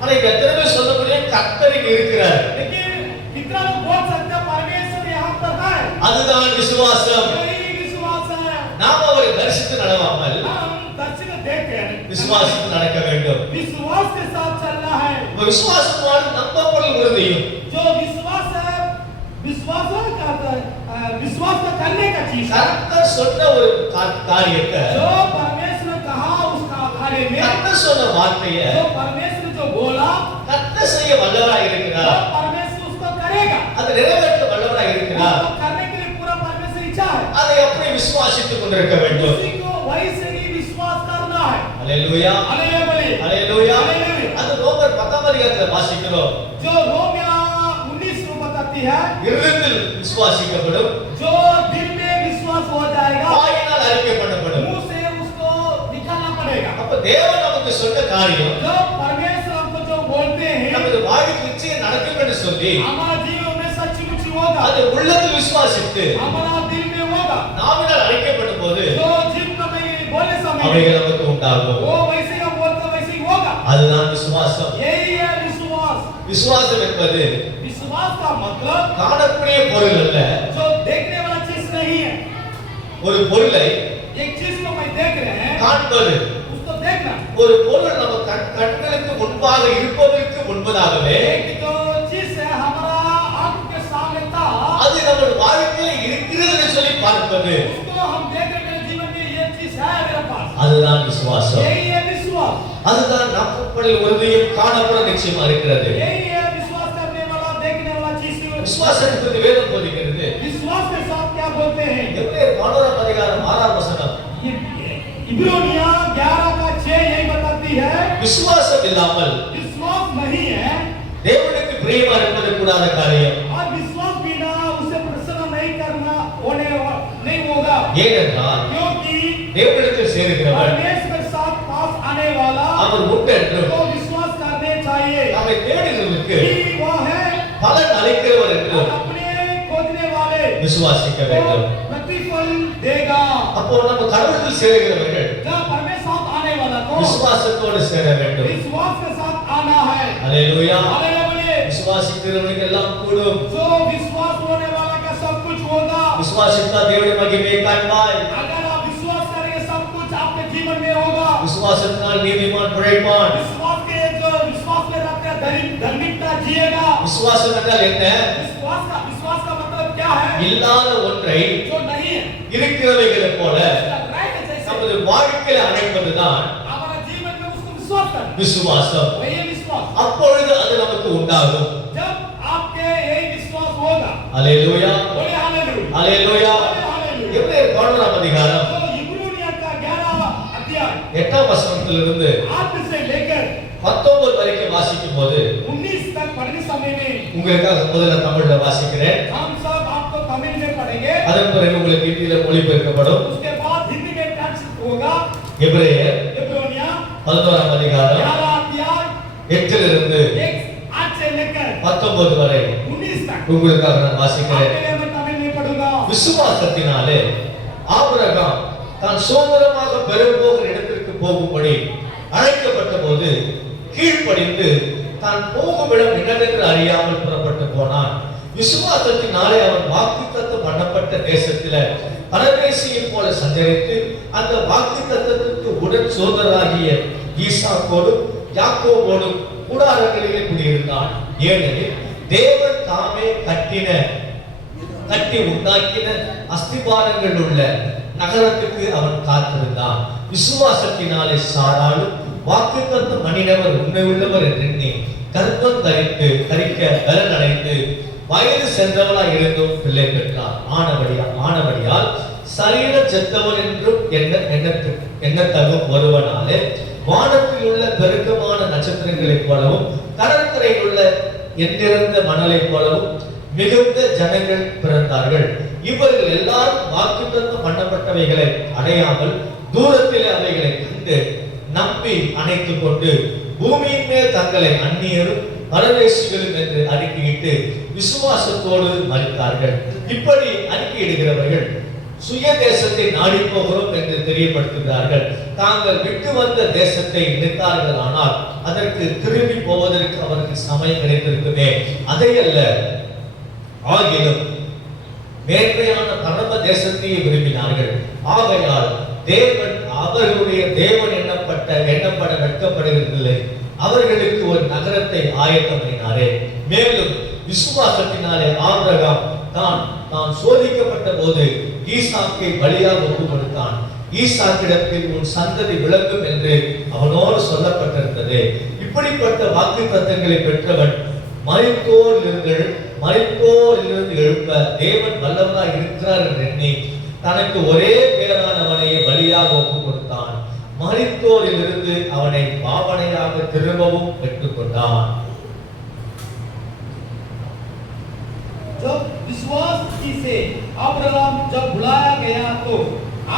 ஆனா இப்ப எத்தனை பேர் சொல்ல முடியும் கர்த்தர் இங்க இருக்கிறார்? लेकिन कितना लोग बोल सकते हैं परमेश्वर यहाँ पर है? அதுதான் விசுவாசம். यही विश्वास है। நாம் அவரை தரிசித்து நடவாமல் हम दर्शन देकर விசுவாசித்து நடக்க வேண்டும். विश्वास के साथ चलना है। இப்ப விசுவாசமானது நம்பப்படும் உறுதியும் जो विश्वास है, विश्वास का करने का चीज है। கர்த்தர் சொன்ன ஒரு காரியத்தை जो परमेश्वर ने कहा उसका कार्य में, கர்த்தர் சொன்ன வார்த்தையை जो परमेश्वर जो बोला கர்த்தர் செய்ய வல்லவராய் वो இருக்கிறார். परमेश्वर उसको करेगा। அது நிறைவேற்ற வல்லவராய் இருக்கிறார். उसको करने के लिए पूरा परमेश्वर इच्छा है। அதை அப்படி விசுவாசித்துக் கொண்டிருக்க வேண்டும். उसी को वैसे ही विश्वास करना है। அல்லேலூயா, हालेलुया बोलिए। அல்லேலூயா. हालेलुया। அது ரோமர் 10ஆம் அதிகாரத்தில் வாசிக்கிறோம். जो रोमियो 19 में बताती है, இருதயத்தில் விசுவாசிக்கப்படும், जो दिल में विश्वास हो जाएगा வாயினால் அறிக்கை பண்ணப்படும். मुंह से उसको निकालना पड़ेगा। அப்ப தேவன் நமக்கு சொன்ன காரியம் जो परमेश्वर हमको जो बोलते हैं நமது வாழ்க்கையில் நிச்சயம் நடக்கும் என்று சொல்லி हमारा जीवन में सच्ची होगा। அது உள்ளத்தில் விசுவாசித்து हमारा दिल में होगा। நாவினால் அறிக்கைப்படும் போது जो जीवन में बोले समय அவைகள் நமக்கு உண்டாகும். वो वैसे हम बोलते वैसे ही होगा। அதுதான் விசுவாசம். यही है विश्वास। விசுவாசம் என்பது विश्वास का मतलब காணக்கூடிய பொருள் அல்ல, जो देखने वाला चीज नहीं ஒரு பொருளை एक चीज को मैं देख रहे हैं காண்பது, उसको देखना। ஒரு பொருள் நம்ம கண்களுக்கு முன்பாக இருப்பதற்கு முன்பதாகவே एक जो चीज है हमारा आंख के सामने था அது நம்ம வாழ்க்கையில இருக்கிறதுன்னு சொல்லி பார்ப்பது, उसको हम देख रहे हैं जीवन में ये चीज है मेरे पास, அதுதான் விசுவாசம். यही है विश्वास, அதுதான் நம்முடைய உறுதியும் காணப்பட நிச்சயமா இருக்கிறது. यही है विश्वास करने वाला देखने वाला चीज। விசுவாசத்தை பற்றி வேதம் போதிக்கிறது. विश्वास के साथ क्या बोलते हैं? எபிரேயர் 11 அதிகாரம் 6 வசனம், इब्रानिया 11:6 यही बताती है விசுவாசம் இல்லாமல் विश्वास नहीं है தேவனுக்கு பிரியமா இருப்பது கூடாத காரியம். और विश्वास बिना उसे प्रसन्न नहीं करना नहीं होगा, ஏனென்றால் क्योंकि தேவனிடத்தில் சேருகிறவன் परमेश्वर के साथ पास आने वाला அவர் உண்டென்றும் को विश्वास करने चाहिए நம்மை தேடுகிறவருக்கு कि वह है பலன் அளிக்கிறவர் और என்றும் अपने खोजने वाले விசுவாசிக்க को வேண்டும். प्रतिफल देगा। அப்போ நம்ம கடவுளில் சேருகிறவர்கள் जब परमेश्वर साथ आने वाला को விசுவாசத்தோடு சேர வேண்டும். विश्वास के साथ आना है। அல்லேலூயா. हालेलुया। விசுவாசிக்கிறவனுக்கு எல்லாம் கூடும். जो विश्वास होने वाला का सब कुछ होगा। விசுவாசித்தா தேவனுடைய மகிமையை காண்பாய். अगर आप विश्वास करेंगे सब कुछ आपके जीवन में होगा। விசுவாசத்தினால் நீதிமான் பிழைப்பான். विश्वास के जो विश्वास में रहते हैं धार्मिकता जिएगा। விசுவாசம் என்றால் என்ன? विश्वास का मतलब क्या है? இல்லாத ஒன்றை जो नहीं है இருக்கிறவைகளைப் போல राइट जैसे நமது வாழ்க்கையில அணைப்பதுதான் हमारा जीवन में उसको विश्वास करना, விசுவாசம். वही है विश्वास। அப்பொழுது அது நமக்கு உண்டாகும். जब आपके यही विश्वास होगा, அல்லேலூயா. बोले हालेलुया, அல்லேலூயா. हालेलुया। எபிரேயர் 11 அதிகாரம் तो इब्रानिया का 11 अध्याय 8 வசனத்திலிருந்து 8 से लेकर 19 வரைக்கும் வாசிக்கும் போது 19 तक पढ़ने समय में உங்களுக்காக முதல்ல தமிழ்ல வாசிக்கிறேன். हम सब आपको तमिल में पढ़ेंगे, அதன் பிறகு உங்களுக்கு ஹிந்தியில மொழிபெயர்க்கப்படும். उसके बाद हिंदी में ट्रांसलेट होगा। எபிரேயர் इब्रानिया 11 அதிகாரம் 11 अध्याय 8 8 से लेकर 19 வரை 19 तक உங்களுக்காக நான் வாசிக்கிறேன். आपके लिए मैं तमिल में पढ़ूंगा। விசுவாசத்தினாலே ஆபிரகாம் தான் சுதந்திரமாக பெறப்போகிற இடத்திற்கு போகும்படி அழைக்கப்பட்ட போது கீழ்ப்படிந்து தான் போகும் இடம் என்னவென்று அறியாமல் புறப்பட்டு போனான். விசுவாசத்தினாலே அவன் வாக்குத்தத்தம் பண்ணப்பட்ட தேசத்தில பரதேசியைப் போல சஞ்சரித்து அந்த வாக்குத்தத்தத்திற்கு உடன் சோதராகிய ஈசாக்கோடும் யாக்கோபோடும் கூடாரங்களிலே குடியிருந்தான். ஏனெனில் தேவன் தாமே கட்டி உண்டாக்கின அஸ்திபாரங்கள் உள்ள நகரத்துக்கு அவன் காத்திருந்தான். விசுவாசத்தினாலே சாராளும் வாக்குத்தத்தம் பண்ணினவர் உண்மை உள்ளவர் என்று கர்ப்பம் தரிக்க பலன் அடைந்து வயது சென்றவளாய் இருந்தும் பிள்ளை பெற்றார். ஆனபடியால் சரீர செத்தவன் என்றும் எண்ணத்தகும் ஒருவனாலே வானத்தில் உள்ள பெருக்கமான நட்சத்திரங்களைப் போலவும் கடற்கரையில் உள்ள எந்திறந்த மணலைப் போலவும் மிகுந்த ஜனங்கள் பிறந்தார்கள். இவர்கள் எல்லாரும் வாக்குத்தத்தம் பண்ணப்பட்டவைகளை அடையாமல் தூரத்திலே அவைகளை கண்டு நம்பி அணைத்துக் கொண்டு பூமியின் மேல் தங்களை அந்நியரும் பரதேசிகளும் என்று அறிக்கையிட்டு விசுவாசத்தோடு மரித்தார்கள். இப்படி அறிக்கையிடுகிறவர்கள் சுய தேசத்தை நாடி போகிறோம் என்று தெரியப்படுத்துகிறார்கள். தாங்கள் விட்டு வந்த தேசத்தை நினைத்தார்கள், ஆனால் அதற்கு திரும்பி போவதற்கு அவருக்கு சமயம் கிடைத்திருக்குமே. அதையல்ல, ஆகிலும் மேன்மையான பரம தேசத்தையே விரும்பினார்கள். ஆகையால் தேவன் அவர்களுடைய தேவன் எண்ணப்பட வெட்கப்படுகிறதில்லை. அவர்களுக்கு ஒரு நகரத்தை ஆயத்தம் பண்ணினாரே. மேலும் விசுவாசத்தினாலே ஆபிரகாம் தான் சோதிக்கப்பட்ட போது ஈசாக்கை பலியாக ஒப்பு கொடுத்தான். ஈசாக்கிடத்தில் உன் சந்ததி விளங்கும் என்று அவனோடு சொல்லப்பட்டிருந்தது. இப்படிப்பட்ட வாக்குத்தத்தங்களை பெற்றவன் மரித்தோரிலிருந்து எழுப்ப தேவன் வல்லவராய் இருக்கிறார் என்று எண்ணி தனக்கு ஒரே பேரானவனையே பலியாக ஒப்பு கொடுத்தான். மரித்தோரிலிருந்து அவனை பாவனையாக திரும்பவும் பெற்றுக்கொண்டான். जब विश्वास से अब्राहम जब बुलाया गया तो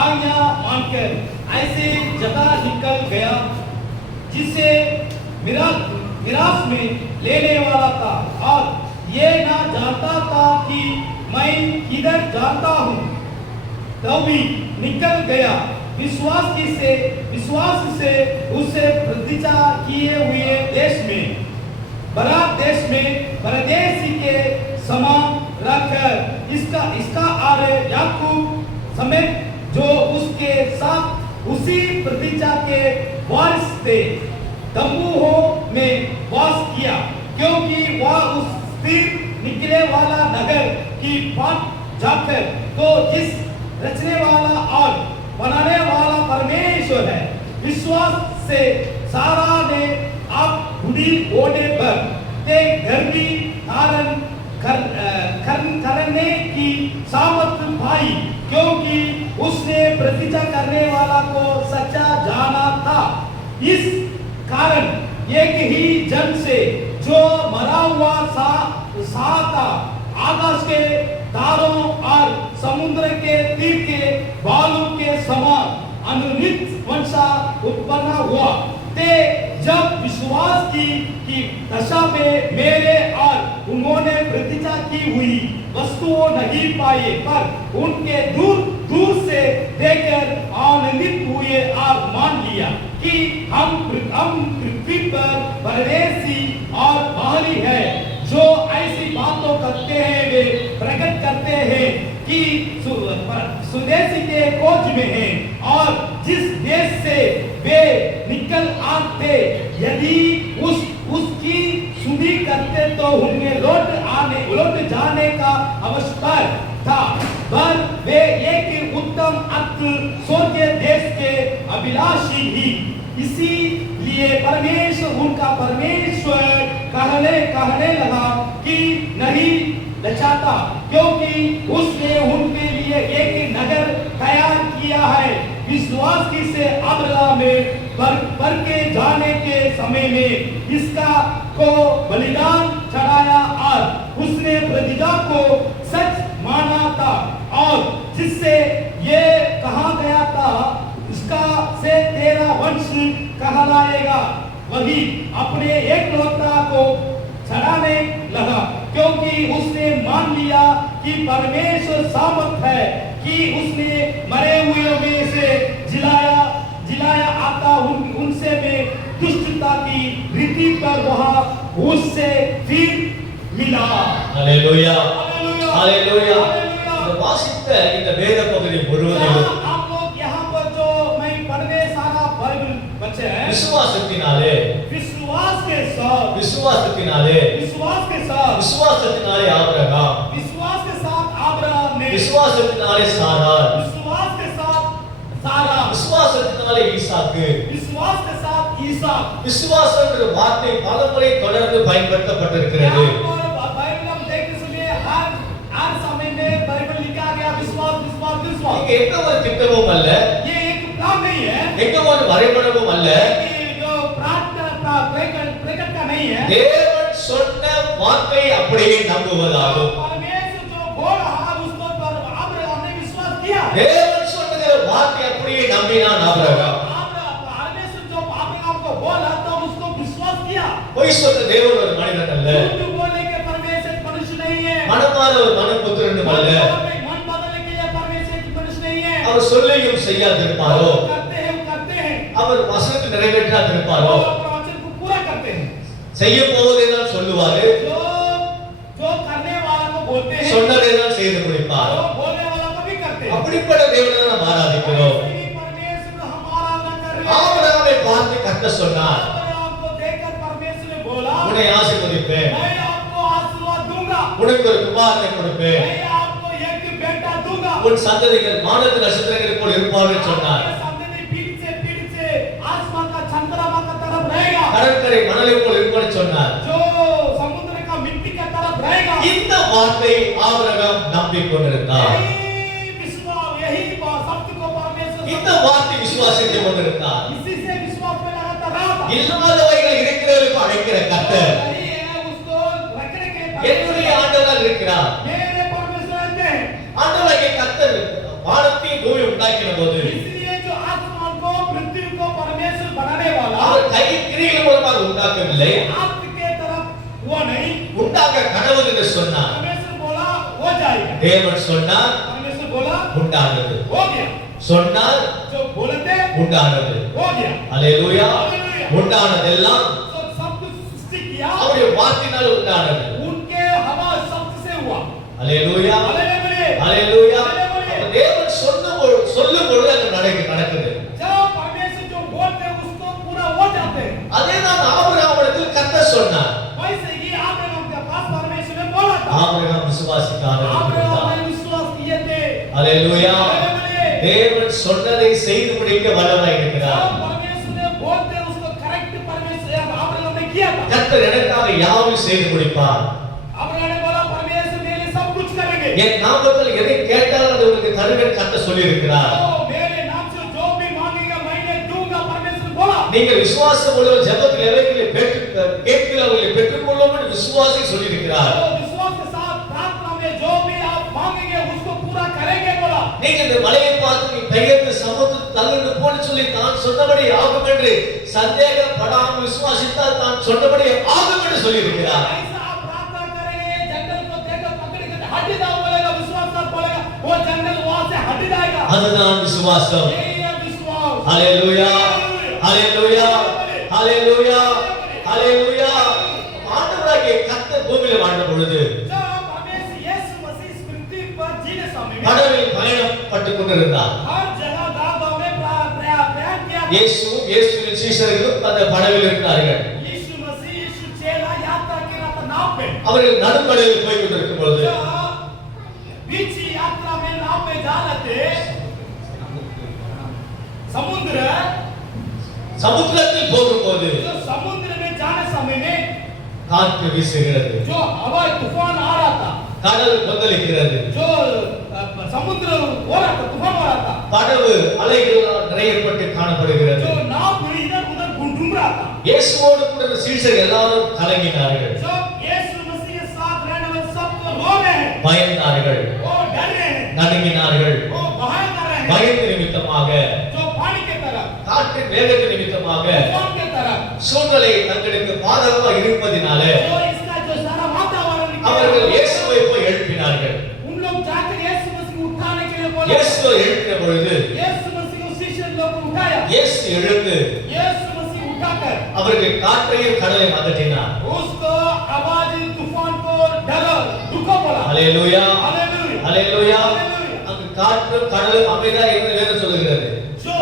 आज्ञा मानकर ऐसे जगह निकल गया जिसे मिरास में लेने वाला था, और ये ना जानता था कि मैं किधर जाता हूँ। तभी निकल गया। विश्वास से उसे प्रतिज्ञा किए हुए देश में परदेसी के समान रखकर इसका आरे याकूब समेत के साथ उसी प्रतिज्ञा के वारिस थे। तंबूहों में वास किया, क्योंकि वह उस स्थिर निकले वाला नगर की बाट जाकर तो जिस रचने वाला और बनाने वाला परमेश्वर है। विश्वास से सारा ने आप बुढ़ी होने पर ते गर्मी धारण करने की सामर्थ पाई, क्योंकि उसने प्रतिज्ञा करने वाला को सच्चा जाना था। इस कारण एक ही जन से जो मरा हुआ सा था, आकाश के तारों और समुद्र के तीर के बालू के समान अनुनित वंशा उत्पन्न हुआ। ते जब विश्वास की दशा में मेरे और उन्होंने प्रतिज्ञा की हुई वस्तुओं नहीं पाए, पर उनके दूर दूर से देखकर आनंदित हुए और मान लिया कि हम पृथ्वी पर परदेसी और बाहरी है। जो ऐसी बातों करते हैं वे प्रकट करते हैं कि स्वदेशी के खोज में हैं, और जिस देश से वे निकल आते यदि उसकी सुधि करते तो उन्हें लौट जाने का आवश्यक था। पर वे एक उत्तम स्वर्गीय देश के अभिलाषी ही, इसीलिए परमेश्वर उनका परमेश्वर कहने लगा कि नहीं लचाता, क्योंकि उसने उनके लिए एक नगर तैयार किया है। विश्वास की से अब्राहम में पर के जाने के समय में इसका को बलिदान चढ़ाया और उसने प्रतिज्ञा को सच माना था, और जिससे ये कहा गया था इसका से तेरा वंश कहलाएगा, वही अपने एकलौता को चढ़ाने लगा, क्योंकि उसने मान लिया कि परमेश्वर सामर्थ है कि उसने मरे हुए में से जिलाया आता उनसे में दुष्टता की रीति पर वहाँ उससे फिर मिला। Hallelujah hallelujah hallelujah. இந்த வாசித்த இந்த வேத பகுதி முழுவதிலும் आप लोग यहाँ पर जो मैं पढ़ने सारा बाइबल बच्चे हैं, விசுவாசத்தினாலே विश्वास के साथ விசுவாசத்தினாலே ஆபிரகாம், विश्वास के साथ अब्राहम ने, விசுவாசத்தினாலே சாராள், विश्वास के साथ सारा, விசுவாசத்தினாலே ஈசாக்கு, विश्वास के साथ ईसाक। விசுவாசம்ன்ற வார்த்தை பலமுறை தொடர்ந்து பயன்படுத்தப்பட்டிருக்கிறது। यहाँ पर बाइबल हम देखते समय हर समय में बाइबल लिखा गया विश्वास विश्वास विश्वास। இங்க எந்த ஒரு திட்டமும் அல்ல, ये एक प्लान नहीं है, எந்த ஒரு வரைபடமும் அல்ல, ये जो प्रार्थना प्रकट का नहीं है। தேவன் சொன்ன வார்த்தை அப்படியே நம்புவதாகும்। परमेश्वर जो बोल रहा उसको पर अब्राहम ने विश्वास किया। தேவன் சொன்ன வார்த்தை அப்படியே நம்பினான் ஆபிரகாம்। परमेश्वर जो अब्राहम को बोला तो उसको विश्वास किया। பொய் சொல்ற தேவன் ஒரு மனிதன் அல்ல, झूठ बोलने के परमेश्वर मनुष्य नहीं है, மனமாற ஒரு மனபுத்திரனும் அல்ல। मन बदलने के लिए परमेश्वर मनुष्य नहीं है। அவர் சொல்லியும் செய்யாதிருப்பாரோ, करते हैं அவர் வசனத்தை நிறைவேற்றாதிருப்பாரோ, और वचन को पूरा करते हैं। செய்ய போவதைதான் சொல்லுவாரு, जो करने वाला को बोलते हैं, சொன்னதைதான் செய்து முடிப்பார்। जो बोलने वाला को भी करते हैं। அப்படிப்பட்ட தேவனை நாம் ஆராதிக்கிறோம்। ऐसे ही परमेश्वर हमारा आराधना कर रहे हैं। ஆபிரகாமை பார்த்து கர்த்தர் சொன்னார், अब्राहम को देखकर परमेश्वर ने बोला, உன்னை ஆசீர்வதிப்பேன், मैं आपको आशीर्वाद दूंगा, உனக்கு ஒரு குமாரனை கொடுப்பேன், मैं आपको एक बेटा दूंगा, உன் சந்ததிகள் வானத்து நட்சத்திரங்களைப் போல் இருப்பார்கள் சொன்னார்। आपके संतति पीठ से आसमान का चंद्रमा का तरफ रहेगा, கடற்கரை மணலைப் போல் இருப்பார்கள் சொன்னார்। जो समुद्र का मिट्टी का तरफ रहेगा। இந்த வார்த்தை ஆபிரகாம் நம்பிக்கொண்டிருந்தார்। यही शब्द को परमेश्वर இந்த வார்த்தை விசுவாசித்துக் கொண்டிருந்தார்। इसी से विश्वास में लगातार रहा था। இல்லாதவைகள் இருக்கிறவர்களுக்கு அழைக்கிற கர்த்தர் नहीं है उसको रखने के लिए என்னுடைய ஆண்டவராக இருக்கிறார்। मेरे परमेश्वर रहते हैं। ஆண்டவராகிய கர்த்தர் வானத்தையும் பூமி உண்டாக்கின போது इसलिए जो आसमान को पृथ्वी को परमेश्वर बनाने वाला அவர் கை கிரியைகள் மூலமாக உண்டாக்கவில்லை, हाथ के तरफ वो नहीं, உண்டாக்க கடவுள் என்று சொன்னார்। परमेश्वर बोला हो जाएगा, தேவன் சொன்னார், परमेश्वर बोला உண்டானது, हो गया, சொன்னார், जो बोलते உண்டானது। हो गया। அல்லேலூயா। हालेलुया। உண்டானதெல்லாம் तो सब कुछ सृष्टि किया அவருடைய வார்த்தையினால் உண்டானது। उनके हवा शब्द से हुआ। அல்லேலூயா हालेलुया। அல்லேலூயா। हालेलुया। அப்ப தேவன் சொல்லும் பொழுது அது அன்றைக்கு நடக்குது. जब परमेश्वर जो बोलते हैं उसको पूरा हो जाते हैं। அதேதான் ஆபிரகாமிடத்தில் கர்த்தர் சொன்னார். वैसे ही अब्राहम के पास परमेश्वर ने बोला था। ஆபிரகாம் விசுவாசித்தார். अब्राहम ने विश्वास किए थे। ஹalleluயா. हालेलुया। தேவன் சொன்னதை செய்து முடிக்க வல்லவராய் இருக்கிறார். जब परमेश्वर ने बोलते हैं उसको करेक्ट परमेश्वर अब्राहम ने किया था। கர்த்தர் எனக்காக யாவும் செய்து முடிப்பார். अब्राहम ने बोला परमेश्वर मेरे लिए सब कुछ करेंगे। என் நாமத்தில் எதை கேட்டாலும் அது உங்களுக்கு தருவேன் கர்த்தர் சொல்லி இருக்கிறார். तो मेरे नाम से जो भी मांगेगा मैं दूंगा परमेश्वर बोला। நீங்கள் விசுவாசம் உள்ள ஜெபத்தில் எவைகளை கேட்கிறவர்களை பெற்றுக்கொள்ளும் என்று விசுவாசி சொல்லி இருக்கிறார். तो विश्वास के साथ प्रार्थना में जो भी आप मांगेंगे उसको पूरा करेंगे बोला। நீங்க இந்த மலையை பார்த்து நீ பெயர்ந்து சமுத்திரத்தில் தள்ளிட்டு போன்னு சொல்லி தான் சொன்னபடி ஆகும் என்று சந்தேகப்படாமல் விசுவாசித்தால் தான் சொன்னபடி ஆகும் என்று சொல்லி இருக்கிறார். ऐसा आप प्रार्थना करेंगे जंगल को देखकर पकड़ के हट जाओ बोलेगा विश्वास मत बोलेगा वो जंगल वहां से हट जाएगा। அதுதான் விசுவாசம். यही है विश्वास। ஹalleluya ஹalleluya ஹalleluya ஹalleluya. ஆண்டவராகிய கர்த்தர் பூமியில வாழ்ந்த பொழுது जब परमेश्वर यीशु मसीह इस पृथ्वी पर जीने समय में கடலில் பயணப்பட்டுக் கொண்டிருந்தார். हर जगह गांव में प्रयाण किया। இயேசுவும் இயேசுவின் சீஷர்களும் அந்த படவில் இருந்தார்கள். यीशु मसीह यीशु चेला यात्रा कर रहा था नाव पे। அவர்கள் நடுக்கடலில் போய் கொண்டிருக்கும் பொழுது बीच यात्रा में नाव में जा रहे थे। சமுத்திரத்தில் போகும்போது समुद्र में जाने समय में காற்று வீசுகிறது. जो हवा तूफान आ रहा था। கடல் கொந்தளிக்கிறது. जो समुद्र हो रहा था तूफान हो रहा था। படகு அலைகளால் நிறையப்பட்டு காணப்படுகிறது. जो नाव इधर उधर घूम रहा था। இயேசுவோடு கூட இருந்த சீஷர்கள் எல்லாரும் கலங்கினார்கள். जब यीशु मसीह के साथ रहने वाले सब तो रो रहे हैं। பயந்தார்கள். वो डर रहे हैं। நடுங்கினார்கள். वो भय कर रहे हैं। பயந்து நிமித்தமாக जो पानी के तरफ காற்றின் வேகத்தின் நிமித்தமாக तूफान के तरफ சூழ்நிலை தங்களுக்கு பாதகமாக இருப்பதினாலே जो इसका जो सारा वातावरण அவர்கள் இயேசுவை போய் எழுப்பினார்கள். उन लोग जाकर यीशु मसीह को उठाने के लिए बोले। இயேசுவை எழுப்பின பொழுது यीशु मसीह को शिष्य लोग को उठाया। இயேசு எழுந்து यीशु मसीह उठाकर அவர்கள் காற்றையும் கடலையும் அதட்டினார். उसको आवाज तूफान को डरो रुको बोला। ஹalleluya हालेलुया ஹalleluya. हालेलुया। அந்த காற்றும் கடலும் அமைதியாக என்று வேதம் சொல்லுகிறது. जो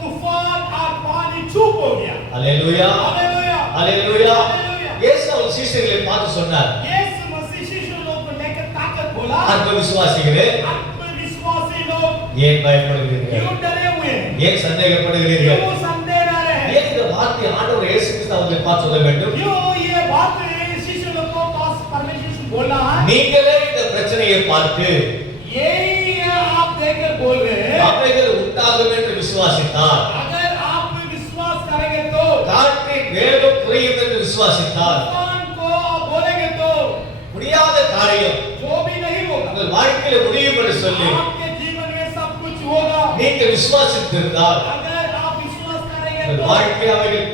तूफान और पानी चुप हो गया। ஹalleluya हालेलुया ஹalleluya. हालेलुया। இயேசு அவர் சீஷர்களை பார்த்து சொன்னார், यीशु मसीह शिष्य लोग को लेकर ताकत बोला ஆத்ம விசுவாசிகளே आत्मविश्वासी लोग ஏன் பயப்படுகிறீர்கள்? क्यों डरे हुए हैं? ஏன் சந்தேகப்படுகிறீர்கள்? क्यों संदेह रह रहे हैं? ஏன் இந்த வார்த்தை ஆண்டவர் இயேசு கிறிஸ்து அவர்களை பார்த்து சொல்ல வேண்டும்? क्यों ये बात शिष्य लोग को पास परमेश्वर से बोलना है? நீங்களே இந்த பிரச்சனையை பார்த்து यही आप देखकर बोल रहे हैं। அவைகள் உண்டாகும் என்று விசுவாசித்தார். अगर आप विश्वास करेंगे तो காற்றின் வேகம் குறையும் என்று விசுவாசித்தார். भगवान को आप बोलेंगे तो முடியாத காரியம் जो भी नहीं होगा உங்கள் வாழ்க்கையில முடியும் என்று சொல்லி आपके जीवन में सब कुछ होगा। நீங்கள் விசுவாசித்திருந்தால் अगर आप विश्वास करेंगे உங்கள் तो வாழ்க்கை அவைகள்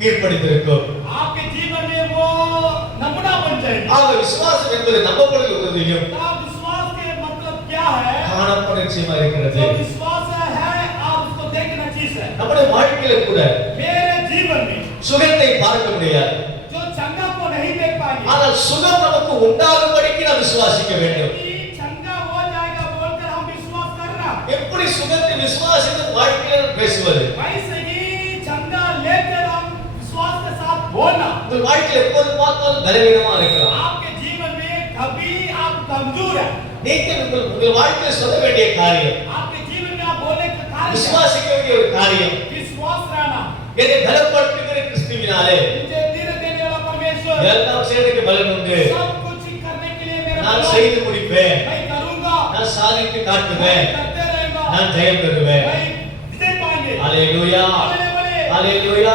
கீழ்ப்படிந்திருக்கும். आपके जीवन में वो नमूना बन जाएगा। ஆக விசுவாசம் என்பது நம்பப்படுகிற உறுதியும் आप विश्वास के मतलब क्या है? காணப்பட நிச்சயமா இருக்கிறது. जो विश्वास है आप उसको देखना चीज है। நம்முடைய வாழ்க்கையில கூட मेरे जीवन में சுகத்தை பார்க்க முடியாது. जो चंगा को नहीं देख पाएंगे ஆனால் சுகம் நமக்கு உண்டாகும்படிக்கு நாம் விசுவாசிக்க வேண்டும். कि चंगा हो जाएगा बोलकर हम विश्वास कर रहा। எப்படி சுகத்தை விசுவாசித்து வாழ்க்கையில பேசுவது? वैसे ही चंगा लेकर हम विश्वास के साथ बोलना। உங்கள் வாழ்க்கையில எப்போது பார்த்தாலும் பலவீனமா இருக்கலாம். आपके जीवन में कभी आप कमजोर है। நீங்கள் உங்கள் வாழ்க்கையில சொல்ல வேண்டிய காரியம், आपके जीवन में आप बोलने का कार्य விசுவாசிக்க வேண்டிய ஒரு காரியம், विश्वास रहना। என்னை பலப்படுத்துகிற கிறிஸ்துவினாலே मुझे धीरे देने वाला परमेश्वर எல்லாம் செய்யறதுக்கு பலன் உண்டு. सब कुछ करने के लिए मेरा நான் बल செய்து முடிப்பேன், मैं करूंगा। நான் சாதித்து मैं காட்டுவேன், करते रहेगा। நான் ஜெயம் பெறுவேன். मैं विजय पाएंगे। ஹalleluya हालेलुया ஹalleluya. हालेलुया।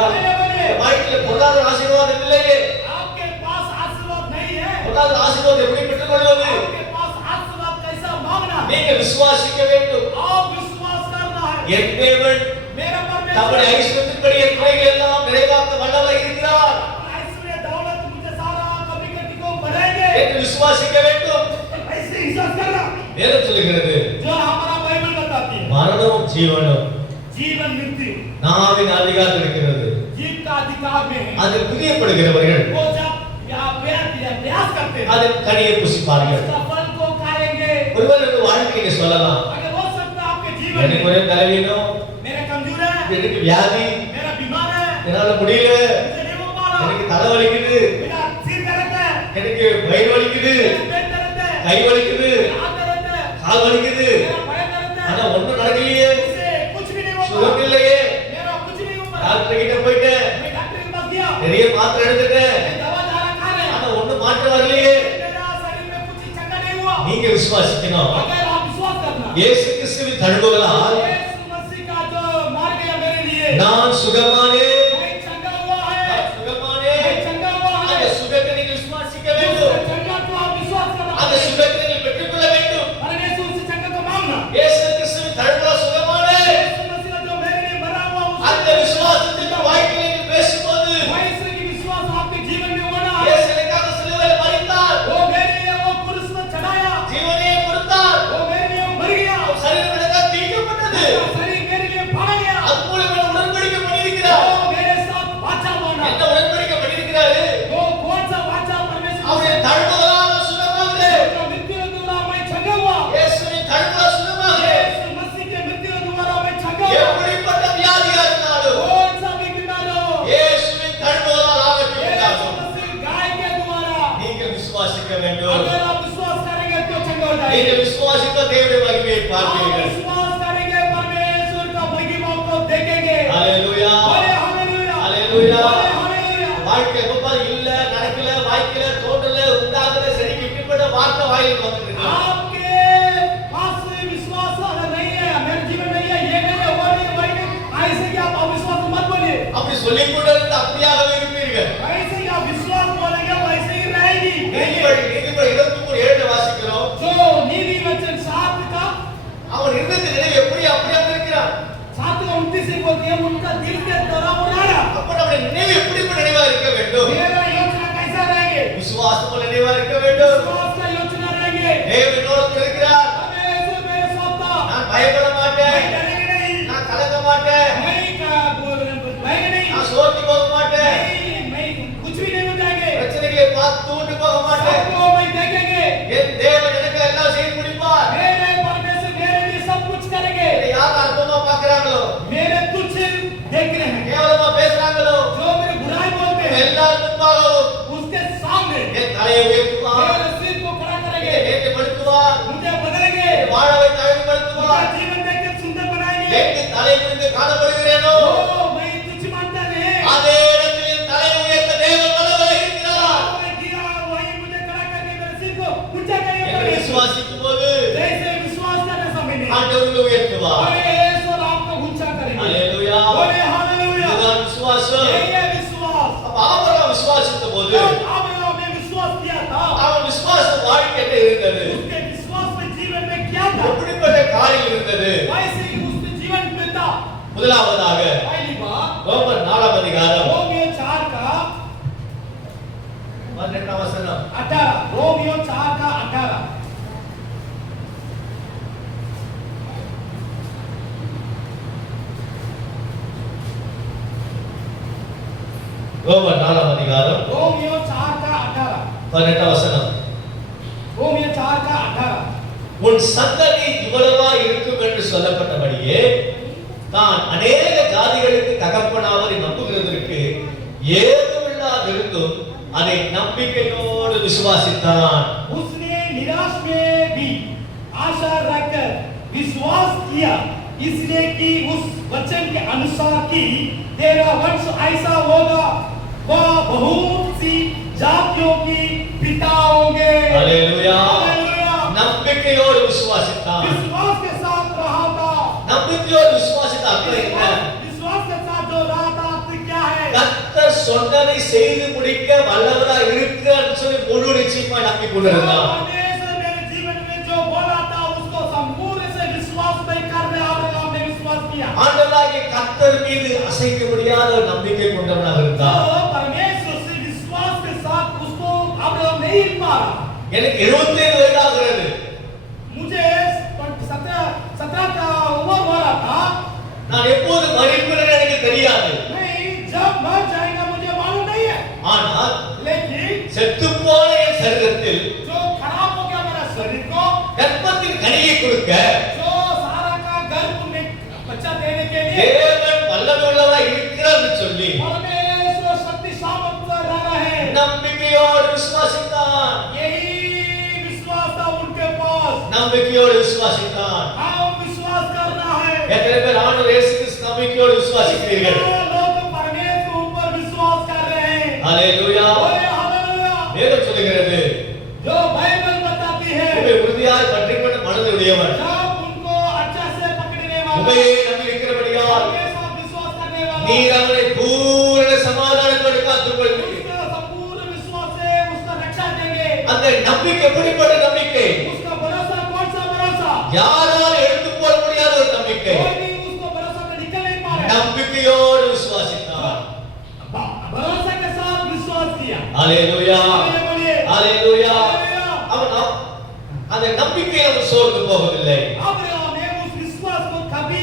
வாழ்க்கையில பொருளாதார ஆசீர்வாதம் இல்லையே. आपके पास आशीर्वाद नहीं है। பொருளாதார ஆசீர்வாதம் எப்படி பெற்றுக்கொள்வது? आपके पास आशीर्वाद कैसा मांगना है? நீங்க விசுவாசிக்க வேண்டும். आप विश्वास करना है। என் தேவன் मेरा தம்முடைய परमेश्वर ஐஸ்வர்யத்தின்படி என் குறைகள் எல்லாம் நிறைவாக்க வல்லவராய் இருக்கிறார் ऐश्वर्य दौलत मुझे सारा कभी कभी को बढ़ाएंगे। என்று விசுவாசிக்க வேண்டும். ऐसे विश्वास करना வேதம் சொல்லுகிறது, जो हमारा बाइबल बताती है। மரணமும் ஜீவனும் जीवन मृत्यु நாவின் அதிகாரம் இருக்கிறது. जीव का अधिकार में है। அது பிரியப்படுகிறவர்கள் वो जब प्रयास करते हैं அதன் கனியை புசிப்பார்கள். उसका फल को खाएंगे। ஒருவர் வாழ்க்கையை சொல்லலாம், अगर हो सकता है आपके जीवन எனக்கு में ஒரே பலவீனம், कमजोर है, எனக்கு வியாதி, मेरा बीमार है, என்னால முடியல, मुझे नहीं हो पा रहा, எனக்கு தலை வலிக்குது, मेरा सिर दर्द है, எனக்கு வயிறு வலிக்குது, मेरा पेट दर्द है, கை வலிக்குது, मेरा हाथ दर्द है, கால் வலிக்குது, मेरा पैर दर्द ஆனா है, ஒண்ணும் நடக்கலையே, मुझसे कुछ भी नहीं हो पा சுகம் रहा, இல்லையே, मेरा कुछ नहीं हो पा रहा, டாக்டர் கிட்ட போயிட்டேன், मैं डॉक्टर के पास गया, நிறைய மாத்திரை எடுத்துட்டேன், मैं दवा दारा खा रहे, ஆனா ஒண்ணும் மாற்றம் வரலையே. मेरा शरीर में कुछ चंगा नहीं हुआ। நீங்க விசுவாசிக்கணும். अगर आप विश्वास करना, இயேசு கிறிஸ்துவின் தழும்புகளால் यीशु मसीह का जो मार गया मेरे लिए, நான் சுகமானேன், मैं चंगा हुआ है, நான் சுகமானேன். मैं चंगा हुआ அந்த है, சுகத்தை நீங்கள் விசுவாசிக்க उस வேண்டும். चंगा को आप विश्वास करना, அந்த சுகத்தை நீங்கள் பெற்றுக்கொள்ள வேண்டும். परमेश्वर उस चंगा को मांगना। இயேசு கிறிஸ்துவின் தழும்புகளால் சுகமானேன். यीशु मसीह जो मेरे लिए मरा हुआ, அந்த விசுவாசத்தின் வாய்க்கையில் நீங்கள் பேசும்போது वैसे की विश्वास आपके जीवन में होना है। இயேசு எனக்காக சிலுவையில் மரித்தார், वो मेरे लिए वो क्रूस पर चढ़ाया, ஜீவனையே கொடுத்தார், वो मेरे लिए मर गया, சரீரம் எனக்காக தீர்க்கப்பட்டது. उसका शरीर मेरे लिए फाड़ा गया, அது மூலம் என்ன உடன்படிக்கை பண்ணியிருக்கிறார். वो मेरे साथ वाचा बना। என்ன उடன்படிக்கை பண்ணியிருக்கிறாரு? वो कौन सा वाचा परमेश्वर அவருடைய தழும்புகளால் நான் சுகமாகிறேன். जो मृत्यु द्वारा मैं छंगा हुआ, இயேசுவின் தழும்புகளால் சுகமாகிறேன். यीशु मसीह के मृत्यु द्वारा मैं छंगा हुआ। எப்படிப்பட்ட வியாதியா இருந்தாலும் कौन सा भी बीमार हो, இயேசுவின் தழும்புகளால் ஆகட்டும் यीशु உண்டாகும். मसीह गाय के द्वारा நீங்க விசுவாசிக்க வேண்டும். अगर आप विश्वास करेंगे तो चंगा हो நீங்க जाएंगे। விசுவாசித்த தேவனுடைய மகிமையை आप பார்ப்பீர்கள். विश्वास करेंगे परमेश्वर का महिमा को देखेंगे। ஹalleluya, बोले हालेलुया, हालेलुया। बोले हालेलुया। வாழ்க்கை ரொம்ப இல்ல, நடக்கல, வாய்க்கல, தோட்டல, உண்டாகல, சரி இப்படிப்பட்ட வார்த்தை வாயில வந்துருக்கு. आपके पास विश्वास अगर नहीं है, मेरे जीवन नहीं है, ये नहीं है, वो नहीं है, वही नहीं, ऐसे कि आप अविश्वास मत बोलिए। அப்படி சொல்லிக் கொண்டு இருந்து அப்படியாகவே இருப்பீர்கள். ऐसे ही आप विश्वास बोलेंगे वैसे ही रहेगी। நீதிபதி 23:7 வாசிக்கிறோம். जो नीति वचन 7 का அவன் இருந்தது நினைவு அப்படியே இருக்கிறான். 7:29 से बोलते हैं उनका दिल के तरह उड़ाया। அப்ப நம்முடைய நினைவு எப்படி நினைவா இருக்க வேண்டும்? मेरा योजना कैसा रहेंगे? விசுவாசம் நினைவா இருக்க வேண்டும். विश्वास का योजना रहेंगे। தேவன் என்னோடு இருக்கிறார். परमेश्वर मेरे साथ था, நான் பயப்பட மாட்டேன், मैं डरेंगे नहीं, நான் கலங்க மாட்டேன், मैं भयंगे नहीं, நான் சோர்ந்து போக மாட்டேன், मैं कुछ भी नहीं हो जाएंगे, பிரச்சனைகளை பார்த்து தூண்டு போக மாட்டேன். सबको मैं देखेंगे, என் தேவன் எனக்கு எல்லாம் செய்து முடிப்பார். मेरे परमेश्वर मेरे लिए सब कुछ करेंगे। இதை யார் அற்புதமா பார்க்கறாங்களோ, मेरे तुच्छ देख रहे हैं, கேவலமா பேசுறாங்களோ, जो मेरे बुराई बोलते हैं எல்லாரும் முன்பாகவும் उसके सामने என் தலையை உயர்த்துவார், मेरे सिर को खड़ा करेंगे, என்னை படுத்துவார், मुझे बदलेंगे, வாழ வைத்து मेरा அழகுபடுத்துவார். जीवन देख सुंदर बनाएंगे। எங்கு தலை குனிந்து காணப்படுகிறேனோ ओ मैं तुझ मानता नहीं, அதே இடத்தில் என் தலையை உயர்த்த தேவன் வல்லவராய் இருக்கிறார். मैं गिरा वही मुझे खड़ा करके मेरे सिर को ऊंचा करेंगे। என்று परमेश्वर விசுவாசிக்கும் போது जैसे विश्वास करने समय में ஆண்டவர் உயர்த்துவார். परमेश्वर आपको ऊंचा करेंगे। அல்லேலூயா. बोले हालेलुया, இதுதான் விசுவாசம். ये विश्वास। அப்ப ஆபிரகாம் விசுவாசித்த போது जब अब्राहम ने विश्वास किया था, அவன் விசுவாச வாழ்க்கை என்ன இருந்தது? उसके विश्वास में जीवन में क्या था, எப்படிப்பட்ட காரியம் இருந்தது? वैसे ही उसके जीवन में था। முதலாவதாக पहली बात ரோமர் 4 அதிகாரம் रोमियो 4 का 12 வசனம். 18, रोमियो 4 का 18। ரோமர் 4 அதிகாரம் रोमियो 4 का 18, 18 வசனம். रोमियो 4 का 18। உன் சந்ததி இவ்வளவா இருக்கும் என்று சொல்லப்பட்டபடியே தான் அநேக ஜாதிகளுக்கு தகப்பனாவதை நம்புகிறதற்கு ஏதுமில்லாதிருந்தும் அதை நம்பிக்கையோடு விசுவாசித்தான். उसने निराश में भी आशा रखकर विश्वास किया, इसलिए कि उस वचन के अनुसार कि तेरा वंश ऐसा होगा, वह बहुत सी जातियों की पिता होंगे। அல்லேலூயா. हालेलुया। நம்பிக்கையோடு விசுவாசித்தான். विश्वास के साथ रहा था, நம்பிக்கையோடு விசுவாசித்த அர்த்தம் என்ன? विश्वास के साथ जो रहा था अर्थ क्या है? கர்த்தர் சொன்னதை செய்து முடிக்க வல்லவராய் இருக்கிறார் சொல்லி முழு நிச்சயமா நம்பிக் கொண்டிருந்தான். परमेश्वर मेरे जीवन में जो बोला था उसको संपूर्ण से विश्वास नहीं करने अब्राहम ने विश्वास किया। ஆண்டவராகிய கர்த்தர் மீது அசைக்க முடியாத ஒரு நம்பிக்கை கொண்டவனாக இருந்தான். तो परमेश्वर से विश्वास के साथ उसको अब्राहम नहीं मारा। எனக்கு 75 வயதாகிறது. मुझे 17 का उम्र हो रहा था, நான் எப்போது மரிப்பேன் எனக்கு தெரியாது. नहीं जब मर जाएगा मुझे मालूम नहीं है, ஆனால் लेकिन செத்துப்போன என் சரீரத்தில் जो खराब हो गया मेरा शरीर को, கர்ப்பத்தின் கனியை கொடுக்க जो सारा का गर्भ में बच्चा देने के लिए தேவன் நம்பிக்கையோடு விசுவாசித்தான். हाँ विश्वास करना है। எத்தனை பேர் ஆண்டவர் இயேசு கிறிஸ்து நம்பிக்கையோடு விசுவாசிக்கிறீர்கள்? लोग परमेश्वर के ऊपर विश्वास कर रहे हैं। ஹalleluya. बोले हालेलुया। வேதம் சொல்கிறது, जो बाइबल बताती है உம்மை உறுதியாய் பற்றிக்கொண்ட மனதுடையவன், जब उनको अच्छा से पकड़ने वाला உம்மையே நம்பி இருக்கிறபடியால் हमें साथ विश्वास करने वाला நீர் அவனை பூரண சமாதானத்தோடு காத்துக்கொள்வீர். उसका संपूर्ण विश्वास से उसका रक्षा देंगे। அந்த நம்பிக்கை எப்படிப்பட்ட நம்பிக்கை? उसका भरोसा कौन सा भरोसा? யாராலும் எடுத்து போட முடியாத ஒரு நம்பிக்கை. कोई भी उसको भरोसा में निकल नहीं पा रहा। நம்பிக்கையோடு விசுவாசித்தான். भरोसा के साथ विश्वास किया। ஹalleluya. बोलिए ஹalleluya. हालेलुया। அவன் அந்த நம்பிக்கையை அவன் சோர்ந்து போவதில்லை. अब्राहम ने उस विश्वास को कभी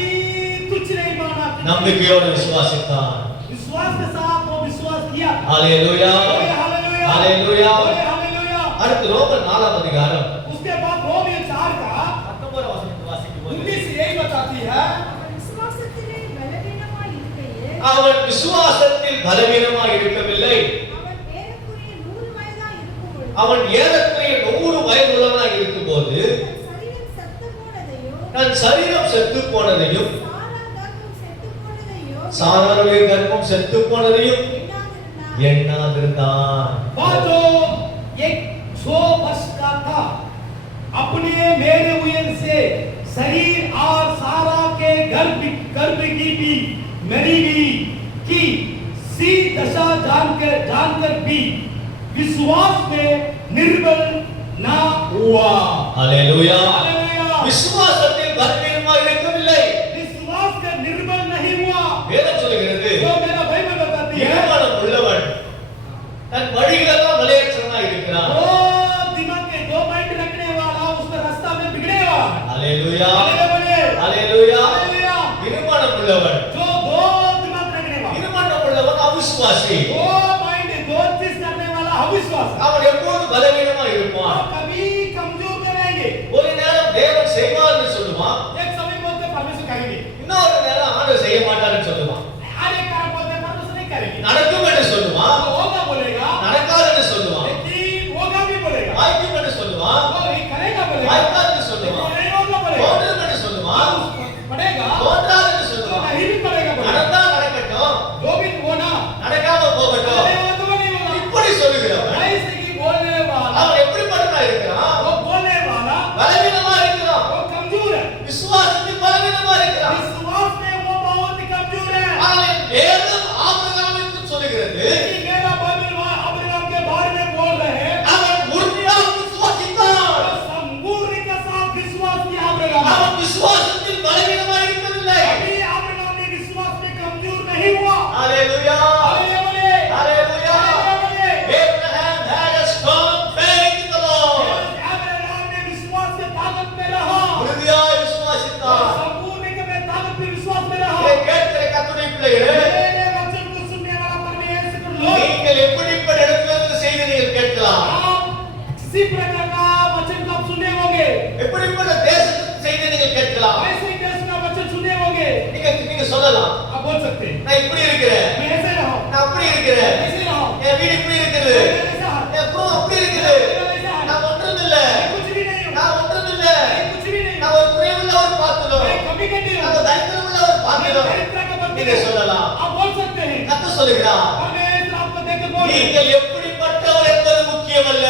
तुच्छ नहीं माना। நம்பிக்கையோடு விசுவாசித்தான். विश्वास के साथ वो विश्वास किया। ஹalleluya. बोले हालेलुया। हालेलुया। बोले हालेलुया। அடுத்து ரோமர் 4ஆம் அதிகாரம் उसके बाद रोमियो 4 का 19ஆம் வசனத்தை வாசிக்கும்போது 19 यही बताती है அவன் விசுவாசத்திலே பலவீனமாய் இருக்கையில் அவன் விசுவாசத்தில் பலவீனமாக இருக்கவில்லை. அவன் ஏறக்குறைய 100 வயதாய் இருக்கும்பொழுது அவன் ஏறக்குறைய 100 வயதுள்ளவனாக இருக்கும்போது தன் சரீரம் செத்து போனதையும் தன் சரீரம் செத்து போனதையும் சாராளுடைய கர்ப்பம் செத்து போனதையும் சாராளுடைய கர்ப்பம் செத்து போனதையும் எண்ணாதிருந்தான். எண்ணாதிருந்தான். वो जो एक 100 वर्ष का था अपने मेरे उयर से शरीर और सारा के गर्भ की भी मरी गई कि सी दशा जानकर भी विश्वास में निर्बल ना हुआ। ஹalleluya. हालेलुया। விசுவாசத்தில் பலவீனமாக இருக்கவில்லை. विश्वास का निर्बल नहीं हुआ। வேதம் சொல்கிறது, जो मेरा बाइबल बताती है ஞானம் உள்ளவன் தன் வழிகளெல்லாம் மலையற்றவனாக இருக்கிறான். वो दिमाग के 2 माइंड रखने वाला उसका रास्ता में बिगड़े वाला। ஹalleluya. हालेलुया। ஹalleluya. हालेलुया। ஞானம் உள்ளவன், जो 2 दिमाग रखने वाला, ஞானம் உள்ளவன் அவிசுவாசி. 2 माइंड 2 चीज करने वाला अविश्वास है। அவன் எப்போதும் பலவீனமாக இருப்பான். वो कभी कमजोर में रहेंगे। ஒரு நேரம் தேவன் செய்வார்னு சொல்லுவான், एक समय बोलते परमेश्वर करेंगे, இன்னொரு நேரம் ஆண்டவர் செய்ய மாட்டார்னு சொல்லுவான். हर एक काम बोलते परमेश्वर नहीं करेंगे। நடக்கும் என்று சொல்லுவான், वो होगा बोलेगा, நடக்காதுன்னு சொல்லுவான். लेकिन होगा भी बोलेगा। வாய்க்கும் என்று சொல்லுவான், वो ये करेगा बोलेगा, வாய்க்காதுன்னு लेकिन சொல்லுவான். नहीं होगा बोलेगा। தோன்றும் என்று சொல்லுவான், पड़ेगा தோன்றாதுன்னு तो சொல்லுவான். नहीं भी पड़ेगा बोलेगा। நடந்தா நடக்கட்டும், जो भी होना நடக்காம போகட்டும். नहीं होगा तो नहीं होगा। இப்படி சொல்லுகிறவன் ऐसे ही बोलने वाला, அவன் எப்படிப்பட்டவனா இருக்கிறான்? वो बोलने वाला பலவீனமா இருக்கிறான். वो कमजोर है। விசுவாசத்தில் பலவீனமா இருக்கிறான். विश्वास में वो बहुत ही कमजोर है। ஆனால் வேதம் ஆபிரகாமுக்கு சொல்லுகிறது, लेकिन मेरा बाइबल अब्राहम के बारे में बोल रहे हैं, அவன் உறுதியாக விசுவாசித்தான். संपूर्ण के साथ विश्वास किया अब्राहम। அவன் விசுவாசத்தில் பலவீனமா இருக்கவில்லை. अभी अब्राहम ने विश्वास में कमजोर नहीं हुआ। Hallelujah. Hallelujah. Hallelujah. Hallelujah. Abraham had a strong faith in the Lord. Abraham ने विश्वास के ताकत में रहा। உறுதியாய் விசுவாசித்தான். संपूर्ण के में ताकत में विश्वास में रहा। இதை கேட்கிற கர்த்தருடைய பிள்ளைகளே, मेरे वचन को सुनने वाला परमेश्वर को लोग, நீங்கள் எப்படிப்பட்ட இடத்திலிருந்து செய்தி நீங்கள் கேட்கலாம். आप किसी प्रकार का वचन को आप सुने होंगे, எப்படிப்பட்ட தேசத்துக்கு செய்தி நீங்கள் கேட்கலாம். ऐसे ही देश का वचन सुने होंगे। நீங்க சொல்லலாம், आप बोल सकते हैं, நான் இப்படி இருக்கிறேன், मैं ऐसे रहा हूं, நான் அப்படி இருக்கிறேன், ऐसे रहा हूं, என் வீடு இப்படி இருக்குது, मैं ऐसा हूं, என் குடும்பம் அப்படி இருக்குது, मैं ऐसा हूं, நான் ஒன்றும் இல்ல, मैं कुछ भी नहीं हूं, நான் ஒன்றும் இல்ல, मैं कुछ भी नहीं நான் हूं, ஒரு குறைவுள்ள ஒரு பாத்திரம், मैं कमी कटी हूं, நான் ஒரு தரித்திரமுள்ள ஒரு मैं பாத்திரம். दरिद्र का बंधन நீங்க हूं। சொல்லலாம், आप बोल सकते हैं, கர்த்தர் சொல்லுகிறார், परमेश्वर आपको देकर बोल रहे हैं, நீங்கள் எப்படிப்பட்டவர் என்பது முக்கியமல்ல.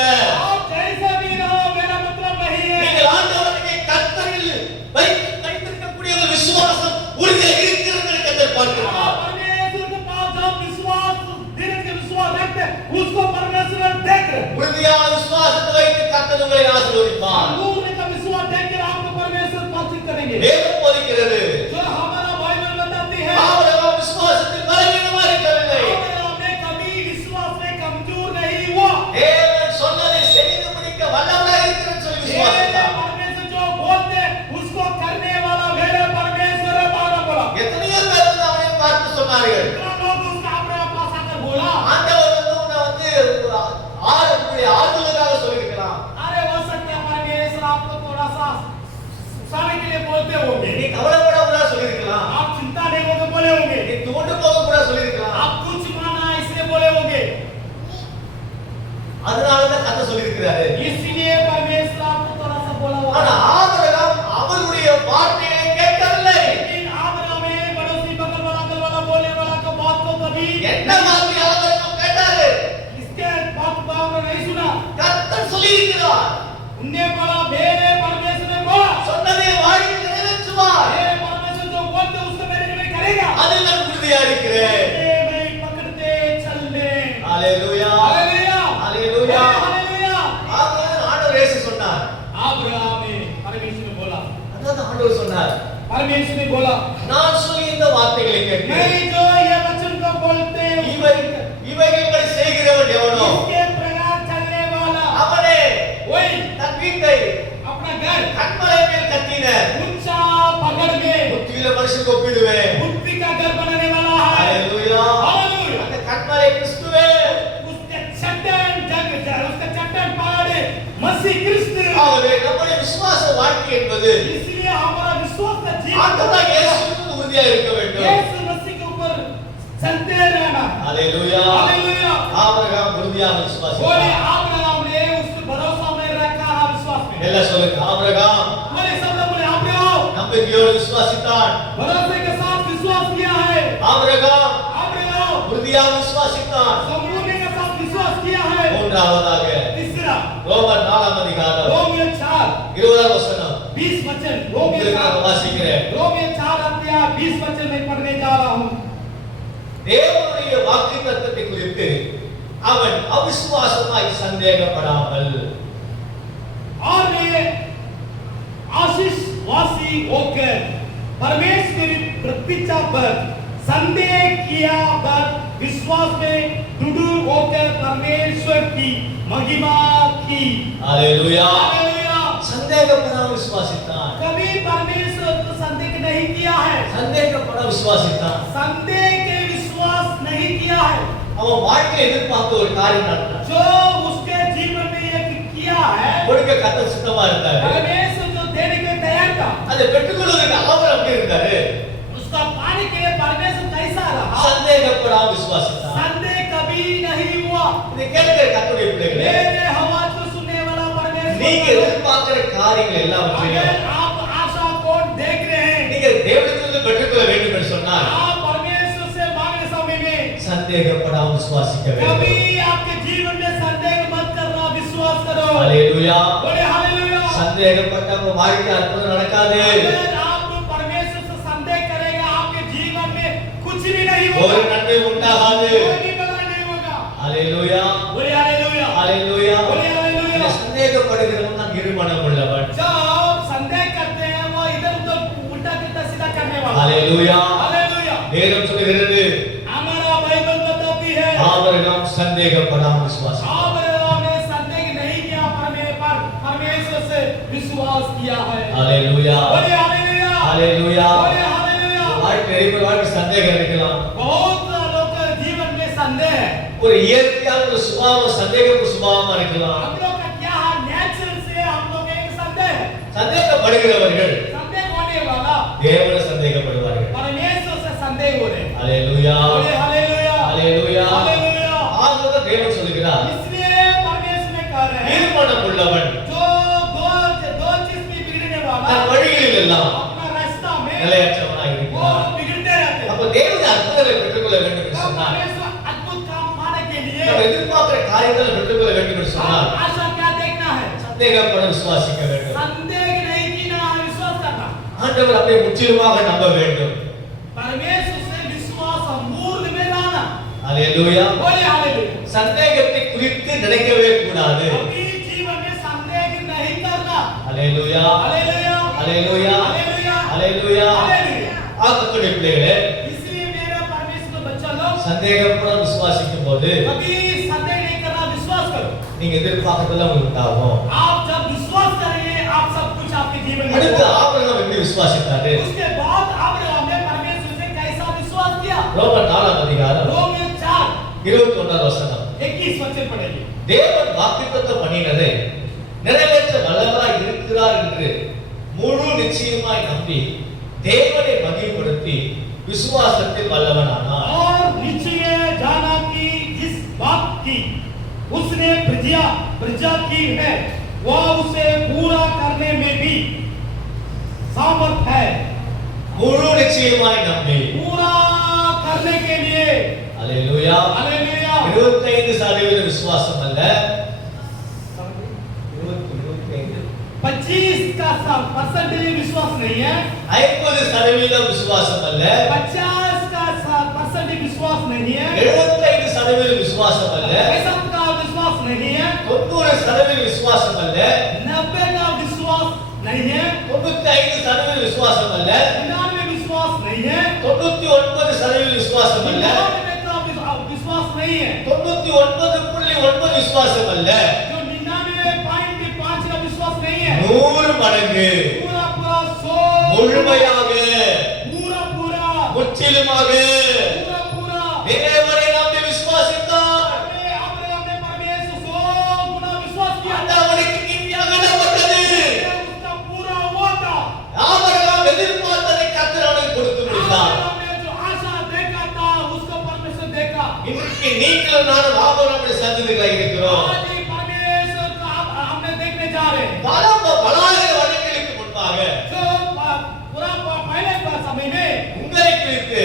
आप जैसे भी रहो मेरा मतलब नहीं है। நீங்கள் ஆண்டவருக்கு கர்த்தரில் வைத்திருக்கக்கூடிய ஒரு விசுவாசம் உறுதியாக இருக்கிறது என்று கர்த்தர் பார்க்கிறார். आप परमेश्वर के पास जब विश्वास धीरे से विश्वास रखते हैं, उसको परमेश्वर देख रहे हैं। உறுதியான விசுவாசத்தை வைத்து கர்த்தர் உங்களை ஆசீர்வதிப்பார். अंगूर का विश्वास देखकर आपको परमेश्वर बातचीत करेंगे। வேதம் போதிக்கிறது, जो हमारा बाइबल बताती है, ஆபிரகாம் விசுவாசத்தில் பலவீனமா இருக்கவில்லை. अब्राहम ने कभी विश्वास में कमजोर नहीं हुआ। தேவன் சொன்னதை செய்து முடிக்க வல்லவராக இருக்கிறார் சொல்லி मेरे விசுவாசித்தார். परमेश्वर जो बोलते उसको करने वाला मेरे परमेश्वर है, बारह बोला। எத்தனையோ பேர் வந்து அவனை பார்த்து சொன்னார்கள், कितना लोग उसका अपने पास आकर बोला, ஆண்டவர் வந்து உன்னை வந்து ஆறுதலுக்காக சொல்லியிருக்கிறான். अरे हो सकता है परमेश्वर आपको थोड़ा सा उकसाने के लिए बोलते होंगे। நீ கவலைப்பட செய்வார். उनने बोला मेरे परमेश्वर ने बोला சொன்னதை வாழ்க்கையில் நிறைவேற்றுவார். मेरे परमेश्वर जो बोलते उसको मेरे लिए करेगा அதில் நான் உறுதியா இருக்கிறேன். मैं पकड़ते चलने ஹalleluya. Hallelujah hallelujah. हालेलुया ஆகவே ஆண்டவர் இயேசு சொன்னார். अब्राहम ने परमेश्वर ने बोला அதான் ஆண்டவர் சொன்னார். परमेश्वर ने बोला நான் சொல்லி இந்த வார்த்தைகளை கேட்டு मैं जो ये वचन को बोलते हूँ இவைகளை செய்கிறவன் எவனோ इसके प्रकार चलने वाला அவனே वही தன் வீட்டை अपना घर கண்மலை மேல் கட்டின ऊंचा पकड़ में புத்தியுள்ள மனுஷனுக்கு ஒப்பிடுவேன். बुद्धि का घर बनाने वाला है ஹalleluya. हालेलुया அந்த கண்மலை கிறிஸ்துவே. उसके चट्टान उसका चट्टान पहाड़ मसीह क्रिस्त ஆகவே நம்முடைய விசுவாச வாழ்க்கை என்பது इसलिए हमारा विश्वास का जीवन ஆண்டவராகிய இயேசுவுக்கு உறுதியா இருக்க வேண்டும். यीशु मसीह के ऊपर चलते रहना ஹalleluya. हालेलुया ஆபிரகாம் உறுதியாக बोले விசுவாசித்தார். अब्राहम ने उस भरोसा में रखा विश्वास में எல்லாம் சொல்லுங்க. ஆபிரகாம் बोले सब लोग बोले अब्राहम நம்பிக்கையோடு விசுவாசித்தான். भरोसे के साथ विश्वास किया है ஆபிரகாம் अब्राहम உறுதியாக விசுவாசித்தான். समूह के साथ विश्वास किया है மூன்றாவதாக तीसरा ரோமர் 4 அதிகாரம் रोमियो 4 20 வசனம் 20 वचन रोमियो உங்களுக்கு நான் 4 வாசிக்கிறேன். रोमियो 4 अध्याय 20 वचन में पढ़ने जा रहा हूं தேவனுடைய வாக்குத்தத்தத்தை குறித்து அவன் அவிசுவாசமாய் சந்தேகப்படாமல் और वे आशीष वासी होकर परमेश्वर की प्रतिष्ठा पर संदेह किया पर विश्वास में दृढ़ होकर परमेश्वर की महिमा की ஹalleluya. हालेलुया சந்தேகப்படாமல் விசுவாசித்தான். कभी परमेश्वर को संदेह नहीं किया है சந்தேகப்பட விசுவாசித்தான். संदेह के विश्वास नहीं किया है அவன் வாழ்க்கையை எதிர்பார்த்த ஒரு காரியம் நடந்தது. जो उसके जीवन में ये किया है கொடுக்க கர்த்தர் சித்தமா இருந்தாரு. परमेश्वर जो देने के लिए तैयार था அதை பெற்றுக்கொள்வதற்கு அவர் அப்படி இருந்தாரு. उसका पाने के लिए परमेश्वर कैसा रहा சந்தேகப்படாமல் விசுவாசித்தான். संदेह कभी नहीं हुआ இதை கேட்கிற கர்த்தருடைய பிள்ளைகளே, मेरे आवाज को सुनने वाला परमेश्वर நீங்க எதிர்பார்க்கிற காரியங்கள் எல்லாவற்றையும் अगर आप आशा को देख रहे हैं நீங்க தேவனிடத்திலிருந்து பெற்றுக்கொள்ள வேண்டும் என்று சொன்னால் आप परमेश्वर से मांगने समय में சந்தேகப்படாமல் விசுவாசிக்க வேண்டும். कभी आपके जीवन में संदेह मत करना विश्वास करो ஹalleluya. बोले हालेलुया சந்தேகப்பட்ட உங்க வாழ்க்கை அற்புதம் நடக்காது. अगर आप परमेश्वर से संदेह करेगा आपके जीवन में कुछ भी नहीं ஒரு होगा நன்மை உண்டாகாது. कोई भी भला नहीं होगा ஹalleluya. बोले हालेलुया ஹalleluya. बोले हालेलुया சந்தேகப்படுகிறவன் தான் இருமனம் உள்ளவன். जब संदेह करते हैं वो इधर उधर उल्टा पुल्टा सीधा करने वाला ஹalleluya. हालेलुया வேதம் சொல்கிறது हमारा बाइबल बताती है ஆபிரகாம் சந்தேகப்படாமல் விசுவாசித்தார். अब्राहम ने संदेह नहीं किया परमेश्वर से विश्वास किया है ஹalleluya. बोले हालेलुया ஹalleluya. बोले हालेलुया வாழ்க்கை சந்தேகம் இருக்கலாம். बहुत लोग के जीवन में संदेह है ஒரு இயற்கையான ஒரு சுபாவம் சந்தேகப்பு சுபாவமா இருக்கலாம். हम लोग का क्या है नेचुरल से हम लोग एक संदेह है சந்தேகப்படுகிறவர்கள் संदेह होने वाला தேவனை சந்தேகப்படுவார்கள். परमेश्वर से संदेह हो रहे ஹalleluya. बोले हालेलुया ஹalleluya. हालेलुया ஆகவே தேவன் சொல்கிறார், इसलिए परमेश्वर ने कह रहे हैं இருமனம் உள்ளவன் जो दो चीज में बिगड़ने वाला தன் வழிகளில் எல்லாம் अपना रास्ता में நிலையற்றவனாய் वो இருக்கிறான். बिगड़ते रहते हैं அப்ப தேவனுடைய அற்புதங்களை பெற்றுக்கொள்ள வேண்டும் என்று तो சொன்னார். परमेश्वर अद्भुत काम पाने के लिए நம்ம எதிர்பார்க்கிற காரியங்களை பெற்றுக்கொள்ள வேண்டும் என்று சொன்னார். आप आशा क्या देखना है சந்தேகப்பட விசுவாசிக்க வேண்டும். संदेह नहीं कीना विश्वास करना ஆண்டவர் அப்படியே முற்றிலுமாக நம்ப வேண்டும். परमेश्वर से विश्वास मूर्त में लाना ஹalleluya. बोले हालेलुया சந்தேகத்தை குறித்து நினைக்கவே கூடாது. अभी जीवन में संदेह नहीं करना ஹalleluya. Hallelujah hallelujah. Hallelujah hallelujah. Hallelujah Aathukudi பிள்ளைகளே, इसलिए मेरा परमेश्वर को बच्चा लोग சந்தேகப்பட விசுவாசிக்கும் போது कभी संदेह नहीं करना विश्वास करो நீங்க எதிர்பார்க்கறதெல்லாம் உங்களுக்கு உண்டாகும். आप जब विश्वास करेंगे आप सब कुछ आपके जीवन में அடுத்து होगा। ஆபிரகாம் எப்படி விசுவாசித்தாரு? उसके बाद अब्राहम ने परमेश्वर से कैसा विश्वास किया ரோமர் 4 அதிகாரம் रोमियो 4 21 வசனம். 21 वचन पढ़ेंगे தேவன் வாக்குத்தத்தம் பண்ணினதை நிறைவேற்ற வல்லவராய் இருக்கிறார் என்று முழு நிச்சயமாய் நம்பி தேவனை மகிமைப்படுத்தி விசுவாசத்தில் வல்லவனானார். और निश्चय जाना कि जिस बात की उसने प्रजा की है वह उसे पूरा करने में भी सामर्थ है முழு நிச்சயமாய் நம்பி पूरा करने के लिए அல்லேலூயா. हालेलुया 25% விசுவாசம் அல்ல, 25% 50% भी विश्वास नहीं है, 50% விசுவாசம் அல்ல, 50% विश्वास नहीं है, 75% விசுவாசம் அல்ல, 65 का विश्वास नहीं है, 90% விசுவாசம் அல்ல, 90 का विश्वास नहीं है, 95% விசுவாசம் அல்ல, 99 विश्वास नहीं है, 99% விசுவாசம் அல்ல, 99 का विश्वास नहीं है, 99.9 விசுவாசம் அல்ல, जो 99.5 का विश्वास नहीं है, 100 மடங்கு पूरा पूरा 100 முழுமையாக पूरा पूरा முற்றிலுமாக पूरा पूरा தேவனை நம்பி விசுவாசித்தார். हमने परमेश्वर 100 गुना विश्वास किया அது அவனுக்கு கிட்டியாக எண்ணப்பட்டது. उसका पूरा हुआ था। ஆபிரகாம் எதிர்பார்த்ததை கர்த்தர் அவனுக்கு கொடுத்து விட்டார். हमने जो आशा देखा था उसको परमेश्वर देखा। இன்றைக்கு நீங்களும் நானும் ஆபிரகாமுடைய சந்ததிகளாக இருக்கிறோம். आज ही परमेश्वर को हमने देखने जा रहे हैं। பலாயிரம் வருடங்களுக்கு முன்பாக जो पूरा पहले का समय में உங்களை குறித்து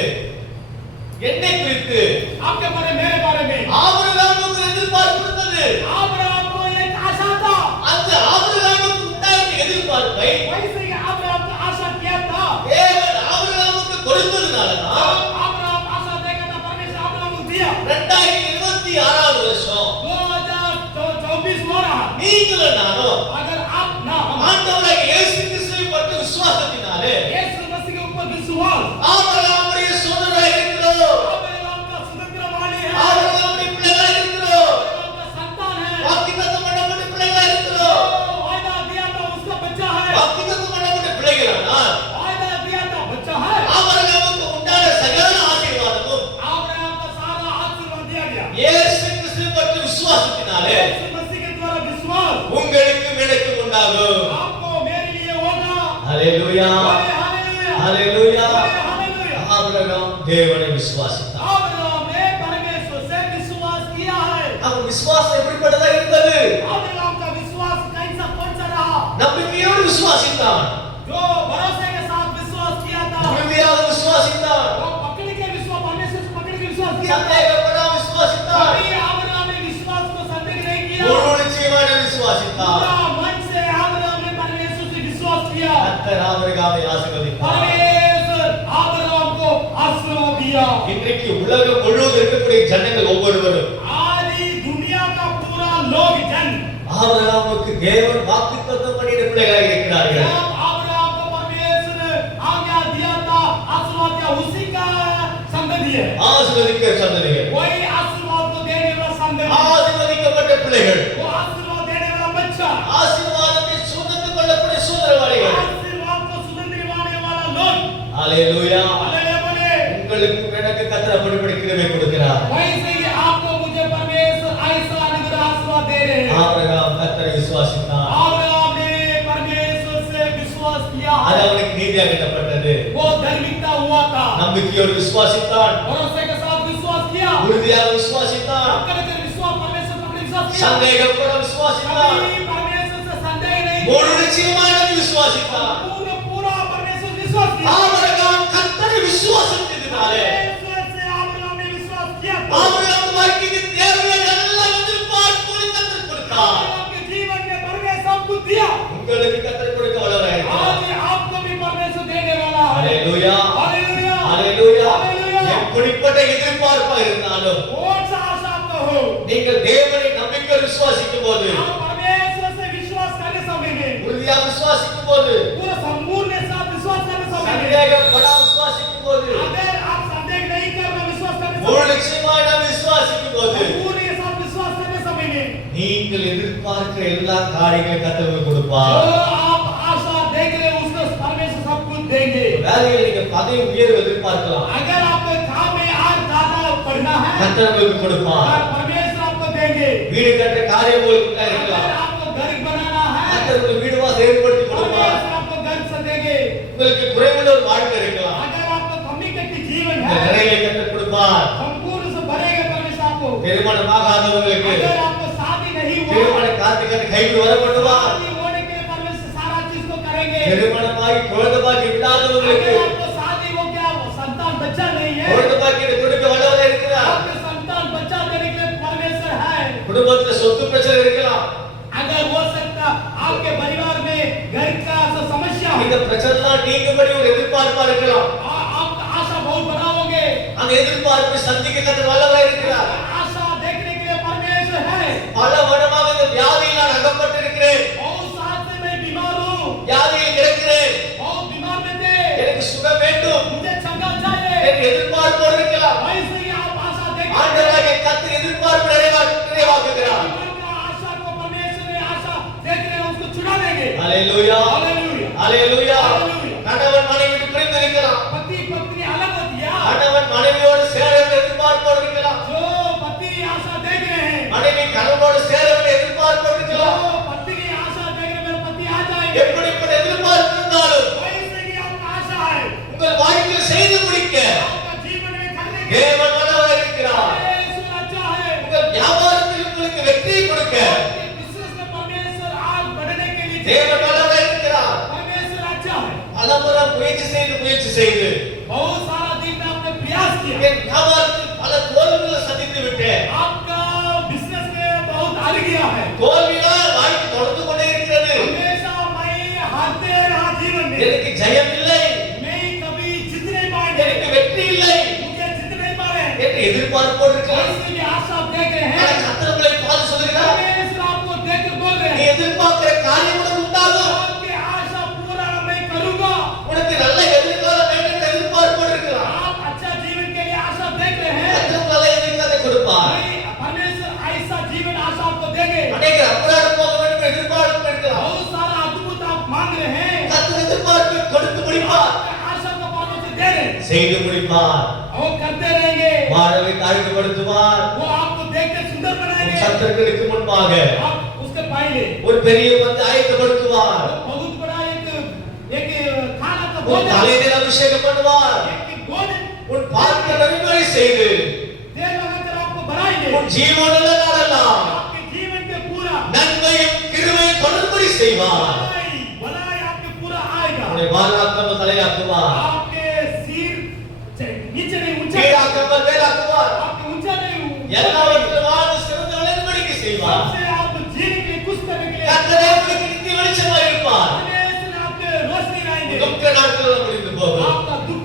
என்னை குறித்து आपके बारे मेरे बारे में ஆபிரகாமுக்கு எதிர்பார்ப்பு இருந்தது. अब्राहम को एक आशा था। அந்த ஆபிரகாமுக்கு உண்டாயிருந்த எதிர்பார்ப்பை वैसे ही अब्राहम को आशा किया था। தேவன் ஆபிரகாமுக்கு கொடுத்ததுனாலதான் अब्राहम आशा देखा था परमेश्वर अब्राहम को दिया। 2026 வருஷம் 2024 हो रहा। நீங்களும் நானும் अगर आप ना ஆண்டவராகிய இயேசு கிறிஸ்துவை பற்றி விசுவாசத்தினாலே यीशु मसीह के ऊपर विश्वास ஆபிரகாமுடைய சோதரராக இருக்கிறோம். अब्राहम का सुपुत्रवाली है। ஆபிரகாமுடைய பிள்ளைகளாக இருக்கிறோம். अब्राहम का संतान है। வாக்குத்தத்தம் பண்ணப்பட்ட பிள்ளைகளாக இருக்கிறோம். जो वायदा दिया था उसका बच्चा है। வாக்குத்தத்தம் பண்ணப்பட்ட பிள்ளைகளானால் वायदा दिया था बच्चा है। ஆபிரகாமுக்கு உண்டான சகல ஆசீர்வாதமும் अब्राहम का सारा आशीर्वाद दिया गया। இயேசு கிறிஸ்துவை பற்றி விசுவாசத்தினாலே यीशु मसीह के द्वारा विश्वास உங்களுக்கும் எனக்கும் உண்டாகும். आपको मेरे लिए होगा। ஹalleluya हालेलुया ஹalleluya. हालेलुया। ஆபிரகாம் தேவனை விசுவாசித்தார். अब्राहम ने परमेश्वर से विश्वास किया है। அவன் விசுவாசம் எப்படிப்பட்டதா இருந்தது? अब्राहम का विश्वास कैसा कौन सा रहा? நம்பிக்கையோடு விசுவாசித்தான். जो भरोसे के साथ विश्वास किया था। உறுதியாக விசுவாசித்தான். वो पकड़ के विश्वास परमेश्वर से पकड़ के विश्वास किया था। சந்தேகப்படாம விசுவாசித்தான். कभी अब्राहम ने विश्वास को संदेह नहीं किया। முழு நிச்சயமாக விசுவாசித்தான். पूरा मन से अब्राहम ने परमेश्वर से विश्वास किया। கர்த்தர் ஆபிரகாமை ஆசீர்வதித்தார். परमेश्वर अब्राहम को आशीर्वाद दिया। இன்றைக்கு உலகம் முழுவதும் இருக்கக்கூடிய ஜனங்கள் ஒவ்வொருவரும் आज ही दुनिया का पूरा लोग जन ஆபிரகாமுக்கு தேவன் வாக்குத்தத்தம் பண்ணின பிள்ளைகளாக இருக்கிறார்கள். जब अब्राहम को परमेश्वर ने आज्ञा दिया था आशीर्वाद दिया उसी का संतति है। ஆசீர்வதிக்க சந்ததிகள், वही आशीर्वाद को देने वाला संतति, ஆசீர்வதிக்கப்பட்ட பிள்ளைகள், वो आशीर्वाद देने वाला बच्चा, ஆசீர்வாதத்தை சுமந்து கொள்ளக்கூடிய சுதந்திரவாளிகள். आशीर्वाद को सुगंध दिलाने वाला लोग। ஹalleluya. हालेलुया बोले। உங்களுக்கு எனக்கு கர்த்தர் அப்படிப்பட்ட கிருபை கொடுக்கிறார். वैसे ही आपको मुझे परमेश्वर ऐसा अनुग्रह आशीर्वाद दे रहे हैं। ஆபிரகாம் கர்த்தரை விசுவாசித்தான். अब्राहम ने परमेश्वर से विश्वास किया। அது அவனுக்கு நீதியாக எண்ணப்பட்டது. वो धार्मिकता हुआ था। நம்பிக்கையோடு விசுவாசித்தான். भरोसे के साथ विश्वास किया। உறுதியாக விசுவாசித்தான். पकड़ कर विश्वास परमेश्वर पर विश्वास किया। சந்தேகப்பட விசுவாசித்தான். कभी परमेश्वर से संदेह नहीं முழு நிச்சயமாக விசுவாசித்தான். पूरा पूरा परमेश्वर विश्वास किया। ஆபிரகாம் கர்த்தரை விசுவாசித்ததினாலே परमेश्वर से अब्राहम ने विश्वास किया था। ஆபிரகாம் வாழ்க்கைக்கு தேவையான எல்லா எதிர்பார்ப்புகளையும் கர்த்தர் கொடுத்தார். अब्राहम के जीवन में परमेश्वर सबको दिया। உங்களுக்கு கர்த்தர் கொடுக்க வல்லவராக இருக்கிறார். आज आपको भी परमेश्वर देने वाला है। ஹalleluya हालेलुया ஹalleluya. हालेलुया। எப்படிப்பட்ட எதிர்பார்ப்பா இருந்தாலும் कौन सा आशा आपका हो, நீங்கள் தேவனை நம்பிக்கையோடு விசுவாசிக்கும் போது, आप परमेश्वर से विश्वास करने समय में உறுதியாக விசுவாசிக்கும் போது, पूरा संपूर्ण के साथ विश्वास करने समय में சந்தேகப்படாம விசுவாசிக்கும் போது, अगर आप संदेह नहीं करना विश्वास करने முழு समय में நிச்சயமாக விசுவாசிக்கும் போது संपूर्ण के साथ विश्वास करने समय में நீங்கள் எதிர்பார்க்கிற எல்லா காரியங்களையும் கர்த்தர் உங்களுக்கு जो கொடுப்பார். आप आशा देख रहे हो उसको परमेश्वर सब कुछ देंगे। வேலையில் நீங்க பதவி உயர்வு எதிர்பார்க்கலாம், अगर आपको काम में आज ज्यादा बढ़ना है கர்த்தர் உங்களுக்கு கொடுப்பார். और परमेश्वर आपको देंगे। வீடு கட்டுற காரியம் உங்களுக்கு உண்டா अगर இருக்கலாம், आपको घर बनाना है கர்த்தர் உங்களுக்கு வீடு வாசல் ஏற்படுத்தி கொடுப்பார். परमेश्वर आपको घर से देंगे। உங்களுக்கு குறைவுள்ள ஒரு வாழ்க்கை இருக்கலாம், अगर आपको कमी कटी जीवन இந்த है நிறைய கர்த்தர் கொடுப்பார். संपूर्ण से भरेगा परमेश्वर आपको। திருமணமாகாதவங்களுக்கு अगर आपको शादी नहीं हुआ திருமண காத்துக்கான கைக்கு வர பண்ணுவார். शादी होने के परमेश्वर सारा चीज को करेंगे। திருமணமாகி குழந்தை பாக்கி இல்லாதவங்களுக்கு अगर आपको शादी हो गया संतान बच्चा नहीं है குழந்தை பாக்கியத்தை கொடுக்க வல்லவராக இருக்கிறார். आपके संतान बच्चा देने के लिए परमेश्वर है। குடும்பத்துல சொத்து பிரச்சனை இருக்கலாம், अगर हो सकता आपके परिवार में घर का எதிர்பார்ப்பை சந்திக்க கர்த்தர் வல்லவராய் இருக்கிறார். आशा देखने के लिए परमेश्वर है। பல வருடமாக இந்த வியாதியில் நான் அகப்பட்டிருக்கிறேன். बहुत साल से मैं बीमार हूँ, வியாதியில் கிடக்கிறேன். बहुत बीमार में थे, எனக்கு சுகம் வேண்டும் मुझे चंगा चाहिए। என்று எதிர்பார்ப்போடு இருக்கலாம். वैसे ही आप आशा देख रहे हैं। ஆண்டவராகிய கர்த்தர் எதிர்பார்ப்பு நிறைவாக்குகிறார். जीवन का आशा को परमेश्वर ने आशा देख रहे हैं, उसको चुना देंगे। அல்லேலூயா, हालेलुया। அல்லேலூயா. हालेलुया। கணவன் மனைவி பிரிந்து இருக்கலாம். पति पत्नी अलग होती है। கணவன் மனைவியோடு சேர வேண்டும் எதிர்பார்ப்போடு இருக்கலாம். जो पति आशा देख रहे हैं, மனைவி கணவனோடு சேர வேண்டும் எதிர்பார்ப்போடு जो இருக்கலாம். पति की आशा देख रहे हैं, मेरे पति आ जाएंगे। எப்படிப்பட்ட எதிர்பார்ப்பு இருந்தாலும் वैसे ही आपका आशा है, உங்கள் வாழ்க்கையில் செய்து முடிக்க आपका जीवन में करने के தேவன் வல்லவராய் இருக்கிறார். परमेश्वर अच्छा है। உங்கள் வியாபாரத்தில் உங்களுக்கு வெற்றியை கொடுக்க आपके बिजनेस में परमेश्वर आग बढ़ने के लिए தேவன் வல்லவராய் இருக்கிறார். परमेश्वर अच्छा है। பலமுறை முயற்சி செய்து बहुत सारा दिन में आपने प्रयास किया, என் வியாபாரத்தில் பல தோல்விகளை சந்தித்து விட்டேன். आपका बिजनेस में बहुत हार गया है। தோல்வியால் வாழ்க்கை தொடர்ந்து கொண்டே இருக்கிறது. हमेशा मैं हारते रहा जीवन में, எனக்கு ஜெயம் இல்லை, मैं कभी जीत नहीं पाएंगे, எனக்கு வெற்றி இல்லை मुझे जीत नहीं पा रहे हैं। என்று எதிர்பார்ப்போடு இருக்கலாம். ऐसे की आशा आप देख रहे ஆனா हैं, கர்த்தர் உங்களை பார்த்து சொல்கிறார், परमेश्वर आपको देख कर बोल रहे நீ हैं, எதிர்பார்க்கிற காரியம் உனக்கு உண்டாகும். आपकी आशा पूरा मैं करूंगा। உனக்கு நல்ல எதிர்காலம் வேண்டும் என்று எதிர்பார்ப்போடு இருக்கலாம். आप अच्छा जीवन के लिए आशा देख रहे हैं, கர்த்தர் நல்ல எதிர்காலத்தை கொடுப்பார். परमेश्वर ऐसा जीवन आशा आपको देंगे। அநேகர் அபராதம் போக வேண்டும் என்று எதிர்பார்ப்பு இருக்கலாம். बहुत सारा अद्भुत आप मांग रहे हैं, கர்த்தர் எதிர்பார்ப்பை கொடுத்து முடிப்பார், आशा को पाने से दे रहे हैं, செய்து முடிப்பார். वो करते रहेंगे, வாழ்வை தாழ்வுபடுத்துவார். वो आपको देख के सुंदर बनाएंगे। சத்துருக்களுக்கு முன்பாக आप उसके पहले ஒரு பெரிய பந்தை ஆயத்தப்படுத்துவார். बहुत बड़ा एक खाना का உன் भोजन, தலையில் அபிஷேகம் பண்ணுவார். एक भोजन உன் பார்க்க நன்மை செய்து तेल लगाकर आपको बनाएंगे। உன் ஜீவனுள்ள நாளெல்லாம் आपके जीवन के पूरा நன்மையும் கிருபையும் தொடர்படி செய்வார். भलाई आपके पूरा आएगा। உன்னை வாழாக்காமல் தலையாக்குவார், आपके सिर नीचे नहीं ऊंचा, கீழாக்காமல் மேலாக்குவார். आपके ऊंचा नहीं எல்லாவற்றிலும் வாழ்ந்து சிறந்த விளங்கும்படிக்கு செய்வார். सबसे आप जीने के लिए कुछ करने के लिए கர்த்தரே உங்களுக்கு நித்திய வெளிச்சமாய் இருப்பார். परमेश्वर आपके रोशनी लाएंगे। துக்க நாட்கள் முடிந்து போகும். आपका दुख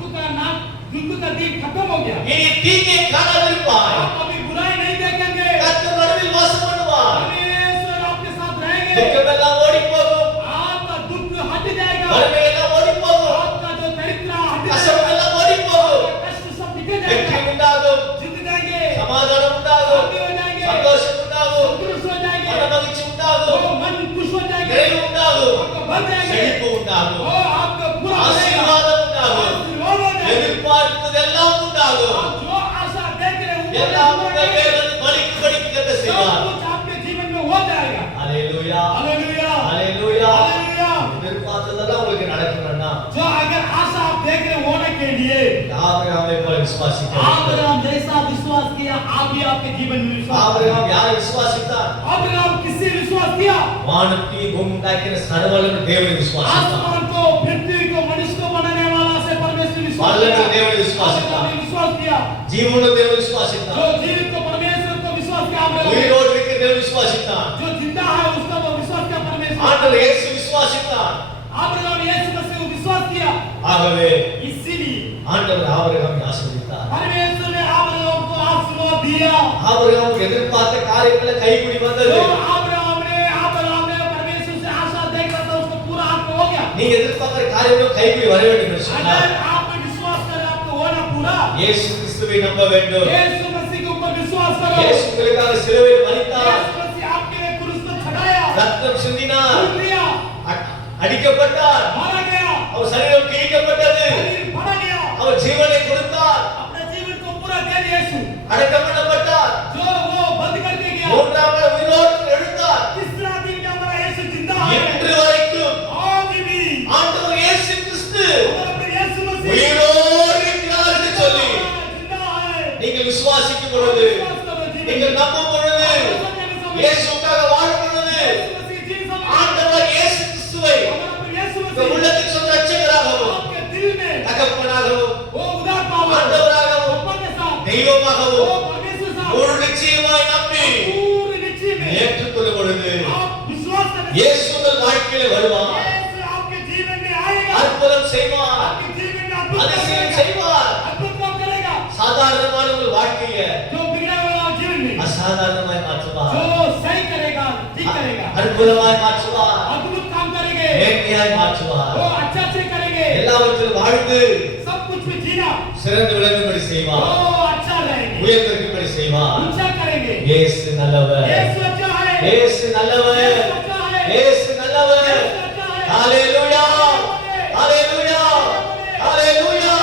का दिन खत्म हो गया, இனி தீங்கை காணாதிருப்பாய். आप अभी बुराई नहीं देखेंगे। கர்த்தர் நடுவில் வாசம் பண்ணுவார். परमेश्वर आपके साथ रहेंगे, துக்கமெல்லாம் ஓடி போகும், आपका दुख हट जाएगा, வறுமையெல்லாம் ஓடி போகும், आपका जो दरिद्र हट जाएगा, கஷ்டமெல்லாம் ஓடி போகும். कष्ट सब मिट வெற்றி जाएगा, உண்டாகும், जीत जाएंगे, சமாதானம் உண்டாகும், शांति हो जाएंगे, சந்தோஷம் உண்டாகும், संतुष्ट हो जाएंगे, மனமகிழ்ச்சி உண்டாகும், वो मन खुश हो जाएंगे, நிறைவு உண்டாகும், आपको भर जाएंगे, செழிப்பு உண்டாகும், वो आपका पूरा हो जाएगा, ஆசீர்வாதம் உண்டாகும், आशीर्वाद हो जाएगा। எதிர்பார்ப்பதெல்லாம் உண்டாகும். आप जो आशा देख रहे हैं எல்லாம் वो உங்கள் करेंगे। மேல் வந்து பலிக்கு கத்த செய்வார். सब कुछ आपके जीवन में हो जाएगा। அல்லேலூயா, हालेलुया, அல்லேலூயா. हालेलुया। எதிர்பார்த்ததெல்லாம் உங்களுக்கு நடக்கணும்னா जो अगर आशा आप देख रहे होने के लिए ஆபிரகாமை போல விசுவாசிக்க अब्राहम जैसा विश्वास किया, आप भी आपके जीवन में विश्वास ஆபிரகாம் யாரை விசுவாசித்தார்? अब्राहम किससे विश्वास किया? வானத்தை பூமி உண்டாக்கின சர்வவல்லமை தேவனை விசுவாசித்தார். आसमान को पृथ्वी को मनुष्य को बनाने वाला से परमेश्वर विश्वास वल्लभ किया। देव विश्वास किया। अब्राहम ने विश्वास किया, ஜீவனுள்ள தேவனை விசுவாசித்தார். जो जीवित को परमेश्वर को विश्वास किया, अब्राहम ने। உயிரோடு இருக்கிற தேவனை விசுவாசித்தார். जो जिंदा है उसका वो विश्वास किया परमेश्वर। ஆண்டவர் இயேசு விசுவாசித்தார். अब्राहम यीशु मसीह को विश्वास किया, ஆகவே इसीलिए ஆண்டவர் ஆபிரகாமை ஆசீர்வதித்தார். परमेश्वर ने अब्राहम को आशीर्वाद दिया। ஆபிரகாம் எதிர்பார்த்த காரியங்களை கைப்பிடி வந்தது. जो अब्राहम ने परमेश्वर से आशा देख रहा था, उसको पूरा आपको हो गया। நீங்க எதிர்பார்க்கிற காரியங்கள் கைப்பிடி வர வேண்டும் என்று சொன்னார். अगर आप में विश्वास करें, आपको होना पूरा। இயேசு கிறிஸ்துவை நம்ப வேண்டும். यीशु मसीह के ऊपर विश्वास करो। இயேசு உங்களுக்காக சிலுவையில் மரித்தார், यीशु मसीह आपके लिए क्रूस पर चढ़ाया, ரத்தம் சிந்தினார், खून दिया, அடிக்கப்பட்டார், मारा गया, அவர் சரீரம் கிழிக்கப்பட்டது, शरीर फाड़ा गया, அவர் ஜீவனை கொடுத்தார், अपने जीवन को पूरा दे दिया यीशु। அடக்கம் பண்ணப்பட்டார், जो वो बंद करके गया, மூன்றாம் நாள் உயிரோடு எழுந்தார். तीसरा दिन में हमारा यीशु जिंदा है। இன்று वரைக்கும் आज भी ஆண்டவர் இயேசு கிறிஸ்து हमारा यीशु मसीह உயிரோடு இருக்கிறார் என்று சொல்லி जिंदा है। நீங்கள் விசுவாசிக்கும் பொழுது, विश्वास करो जीवन நீங்கள் में। நம்பும் பொழுது, இயேசுவுக்காக வாழும் பொழுது, यीशु मसीह जी सब ஆண்டவர் இயேசு கிறிஸ்துவை हमारा यीशु உங்கள் मसीह உள்ளத்தின் சொந்த ரட்சகராகவும் आपके दिल में தகப்பனாகவும் वो उदार पावर ஆண்டவராகவும் ऊपर के साथ தெய்வமாகவும் वो परमेश्वर साथ ஒரு நிச்சயமாய் நம்பி पूरी निश्चय में ஏற்றுக்கொள்ளும் பொழுது आप विश्वास करते हैं। இயேசு உங்கள் வாழ்க்கையில வருவார், यीशु आपके जीवन में आएगा, அற்புதம் செய்வார், आपके जीवन में अद्भुत அதிசயம் करेगा, செய்வார். अद्भुत काम करेगा। சாதாரணமான உங்கள் அற்புதமாய் மாற்றுவார், अद्भुत काम करेंगे, மேன்மையாய் மாற்றுவார். वो अच्छा से करेंगे, எல்லாவற்றிலும் வாழ்ந்து सब कुछ में जीना, சிறந்து விளங்கும்படி वो செய்வார், अच्छा रहेंगे, உயர்ந்திருக்கும்படி செய்வார். ऊंचा करेंगे। இயேசு நல்லவர், यीशु अच्छा है, இயேசு நல்லவர், यीशु अच्छा है, இயேசு நல்லவர். यीशु अच्छा है। ஹalleluya, ஹalleluya, ஹalleluya.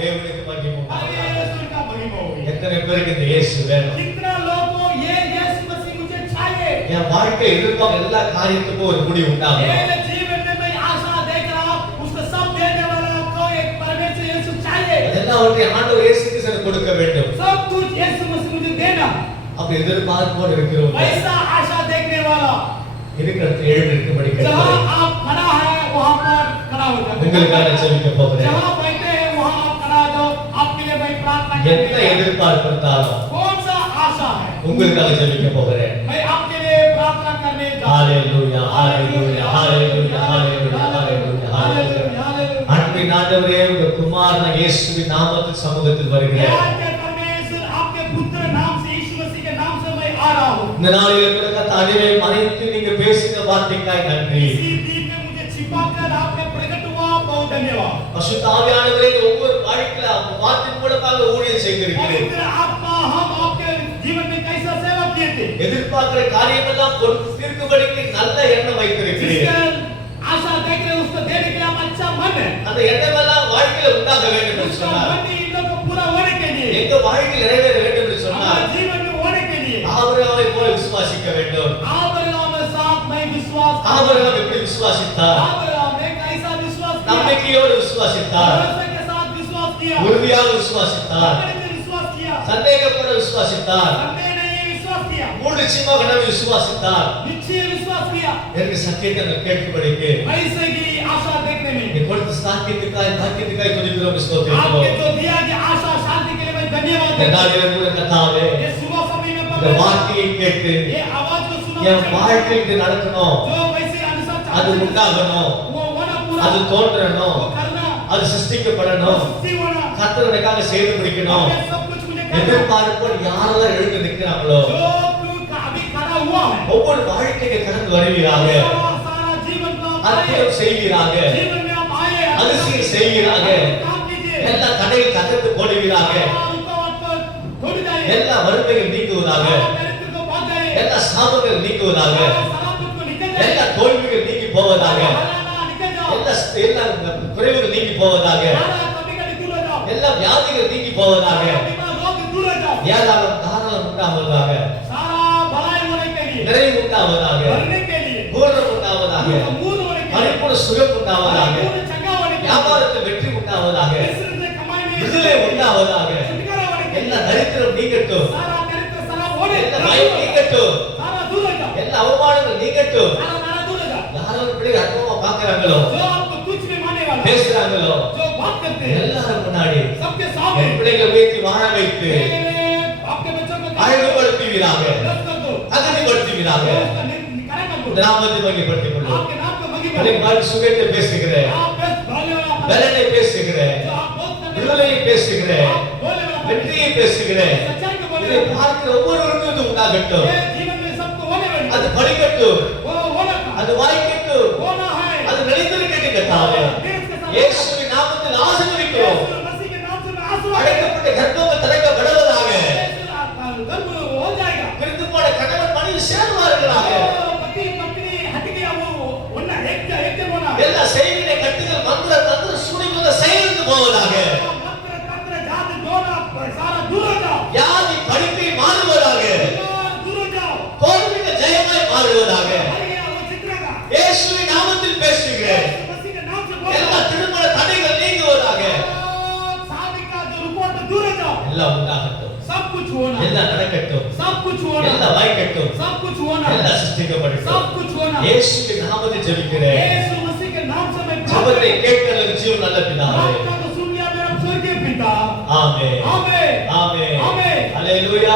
தேவனுக்கு மகிமை अरे உண்டாவதாக. यीशु का महिमा हो। எத்தனை பேருக்கு இந்த இயேசு வேணும்? कितना लोगों को ये यीशु मसीह मुझे चाहिए। என் வாழ்க்கை எதிர்பார்க்கும் எல்லா காரியத்துக்கும் ஒரு முடிவு உண்டாகும். मेरे जीवन में मैं आशा देख रहा हूँ, उसको सब देने वाला को एक परमेश्वर यीशु चाहिए। எல்லாவற்றையும் ஆண்டவர் இயேசு கிறிஸ்து கொடுக்க வேண்டும். सब कुछ यीशु मसीह मुझे देना। அப்படி எதிர்பார்ப்போடு இருக்கிறோம். ऐसा आशा देखने वाला, இருக்கிற எழுந்திருக்கும்படி जहाँ கேட்கிறேன். आप खड़ा है वहाँ पर खड़ा हो जाओ। உங்களுக்காக ஜெபிக்க போகிறேன். जहाँ बैठे हैं वहाँ आप खड़ा हो जाओ। आपके लिए मैं प्रार्थना என்ன करता हूँ। எதிர்பார்ப்பு இருந்தாலும் कौन सा आशा है, உங்களுக்காக ஜெபிக்க போகிறேன். मैं आपके लिए प्रार्थना करने जा रहा हूँ। ஹalleluya, ஹalleluya, ஹalleluya, ஹalleluya, ஹalleluya, ஹalleluya. அன்பின் ஆண்டவரே, உங்க குமாரன் இயேசுவின் நாமத்தில் சமூகத்தில் வருகிறேன். प्यार के परमेश्वर, आपके पुत्र नाम से, यीशु मसीह के नाम से मैं आ रहा हूँ। இந்த நாளிலே கூட கர்த்தாவே மறைத்து நீங்க பேசின வார்த்தைக்காய் நன்றி. इसी दिन में मुझे छिपाकर आपने प्रकट हुआ, बहुत धन्यवाद। பரிசுத்த ஆவியானவரே, ஒவ்வொரு வாழ்க்கையில அந்த வார்த்தை மூலமாக ஊழியம் செய்திருக்கிறேன். पवित्र आत्मा, हम आपके जीवन में कैसा सेवा किए थे, எதிர்பார்க்கிற காரியமெல்லாம் தீர்க்கும்படிக்கு நல்ல எண்ணம் வைத்திருக்கிறேன். जिसका आशा देख रहे उसको देने के लिए आप अच्छा मन है। அந்த எண்ணமெல்லாம் வாழ்க்கையில உண்டாக வேண்டும் என்று उसका சொன்னார். मन इन लोगों को पूरा होने के लिए, எங்க வாழ்க்கையில் நிறைவேற வேண்டும் என்று சொன்னார். हमारे जीवन में होने के लिए ஆபிரகாமை போல விசுவாசிக்க வேண்டும். आबरगाम के साथ मैं विश्वास करता हूं। ஆபிரகாம் எப்படி விசுவாசித்தார்? आबरगाम ने कैसा विश्वास किया, நம்பிக்கையோடு விசுவாசித்தார், भरोसे के साथ विश्वास किया, உறுதியாக விசுவாசித்தார், पकड़ के विश्वास किया, சந்தேகப்பட விசுவாசித்தார், हमने नहीं विश्वास किया, மூடு நிச்சயமாக விசுவாசித்தார். निश्चय विश्वास किया। எனக்கு சத்தியத்தை நான் கேட்கும்படிக்கு ऐसे की आशा देखने में நீ கொடுத்த சாத்தியத்துக்காய் பாக்கியத்துக்காய் துதிக்கிறோம், आपके ஸ்தோத்திரிக்கிறோம். जो दिया कि आशा शांति के लिए मैं धन्यवाद இந்த देता हूं। நாளிலே கூட கர்த்தாவே, ये सुबह समय में இந்த पकड़ வார்த்தையை கேட்டு ये आवाज को सुना, என் வாழ்க்கையில் இது நடக்கணும், जो वैसे अनुसार அது चाहते हैं, உண்டாகணும், वो होना पूरा, அது தோன்றணும், वो करना, அது சிருஷ்டிக்கப்படணும், सच्ची होना, கர்த்தர் எனக்காக செய்து முடிக்கணும். ये सब कुछ मुझे करना। எதிர்பார்ப்போடு யாரெல்லாம் எழுந்து நிற்கிறாங்களோ जो तू अभी खड़ा हुआ है, ஒவ்வொரு வாழ்க்கையை கடந்து வருவீராக, सारा जीवन का आप आए, அற்புதம் செய்வீராக, जीवन में आप आए, அதிசயம் செய்வீராக, काम कीजिए, எல்லா தடையை தகர்த்து போடுவீராக, रुकावट को छोड़ जाइए, எல்லா வறுமைகள் நீக்குவதாக, दरिद्र को बांध जाइए, எல்லா சாபங்கள் நீக்குவதாக, शराब को निकल எல்லா जाइए, தோல்விகள் நீங்கி போவதாக, हराना निकल जाओ, எல்லா குறைவுகள் நீங்கி போவதாக, सारा कभी कभी दूर हो जाओ, எல்லா வியாதிகள் நீங்கி போவதாக, बीमार रोग दूर हो जाओ, ஏராளம் தாராளம் உண்டாவதாக, सारा भलाई होने के लिए, நிறைவு உண்டாவதாக, भरने के लिए, பூரணம் உண்டாவதாக, मूल होने के लिए, பரிபூர்ண சுகம் உண்டாவதாக, पूर्ण चंगा होने के लिए, வியாபாரத்தில் வெற்றி உண்டாவதாக, बिजनेस में कमाई में விடுதலை உண்டாவதாக, छुटकारा होने के எல்லா लिए, தரித்திரம் நீங்கட்டும், सारा दरिद्र सारा होने, எல்லா பயம் நீங்கட்டும், सारा दूर हो जाओ, எல்லா அவமானங்கள் நீங்கட்டும். सारा दूर हो जाओ, யாரும் பிள்ளை அற்பமா பாக்குறாங்களோ, जो आपको तुच्छ में मानने वाले, பேசுறாங்களோ, जो बात करते हैं, எல்லாரும் முன்னாடி सबके என் सामने பிள்ளைகளை உயர்த்தி வாழ வைத்து आपके बच्चों को அழகுபடுத்துவீராக, दस कर दो, அகதிப்படுத்துவீராக. उसका निकरण कर இந்த दो, நாமத்தை மகிமைப்படுத்திக் கொள்ளும். आपके नाम को मगी அதை करो, மாதிரி சுகத்தை பேசுகிறேன், आप बस बोलने वाला आप பலனை பேசுகிறேன், जो आप बहुत करने वाले, விடுதலையை பேசுகிறேன், आप बोलने वाला வெற்றியை பேசுகிறேன். सच्चाई को बोलने இதை वाला, பார்க்கிற ஒவ்வொருவருக்கும் இது உண்டாகட்டும், ये जीवन में सबको होने वाली, அது படிக்கட்டும், वो होना था, அது வாய்க்கட்டும், होना है, அது நிலைத்திருக்கட்டும் கர்த்தாவே. देश के साथ இயேசுவின் நாமத்தில் ஆசீர்வதிக்கிறோம். यीशु मसीह के नाम से मैं आशीर्वाद அழைக்கப்பட்ட கர்ப்பங்கள் திறக்கப்படுவதாக, गर्भ हो जाएगा, பிரிந்து போன கணவன் மனைவி சேருவார்களாக, पति पत्नी हट गया वो होना एक होना, எல்லா செய்திகளை கட்டுகள் மந்திர தந்திர சூனியங்கள் செயல்ந்து போவதாக, मंत्र तंत्र जादू टोना सारा दूर हो जाओ, வியாதி படுக்கை மாறுவதாக, दूर हो जाओ, தோல்விகள் ஜெயமாய் மாறுவதாக. मर गया वो चित्रेगा, இயேசுவின் நாமத்தில் பேசுகிறேன். यीशु मसीह के नाम से எல்லா बोलो, திருமண தடைகள் நீங்குவதாக, शादी का जो रिपोर्ट दूर हो जाओ, எல்லாம் உண்டாகட்டும், सब कुछ होना, எல்லாம் நடக்கட்டும், सब कुछ होना, எல்லாம் வாய்க்கட்டும், सब कुछ होना, எல்லாம் சிருஷ்டிக்கப்படட்டும். सब कुछ होना, இயேசுவின் நாமத்தில் ஜெபிக்கிறேன். यीशु मसीह के नाम से मैं ஜெபத்தை கேட்கிறது ஜீவன் நல்ல பிதாவே. प्रार्थना को सुन लिया मेरा स्वर्गीय पिता, ஆமென், आमीन, ஆமென், आमीन, அல்லேலூயா.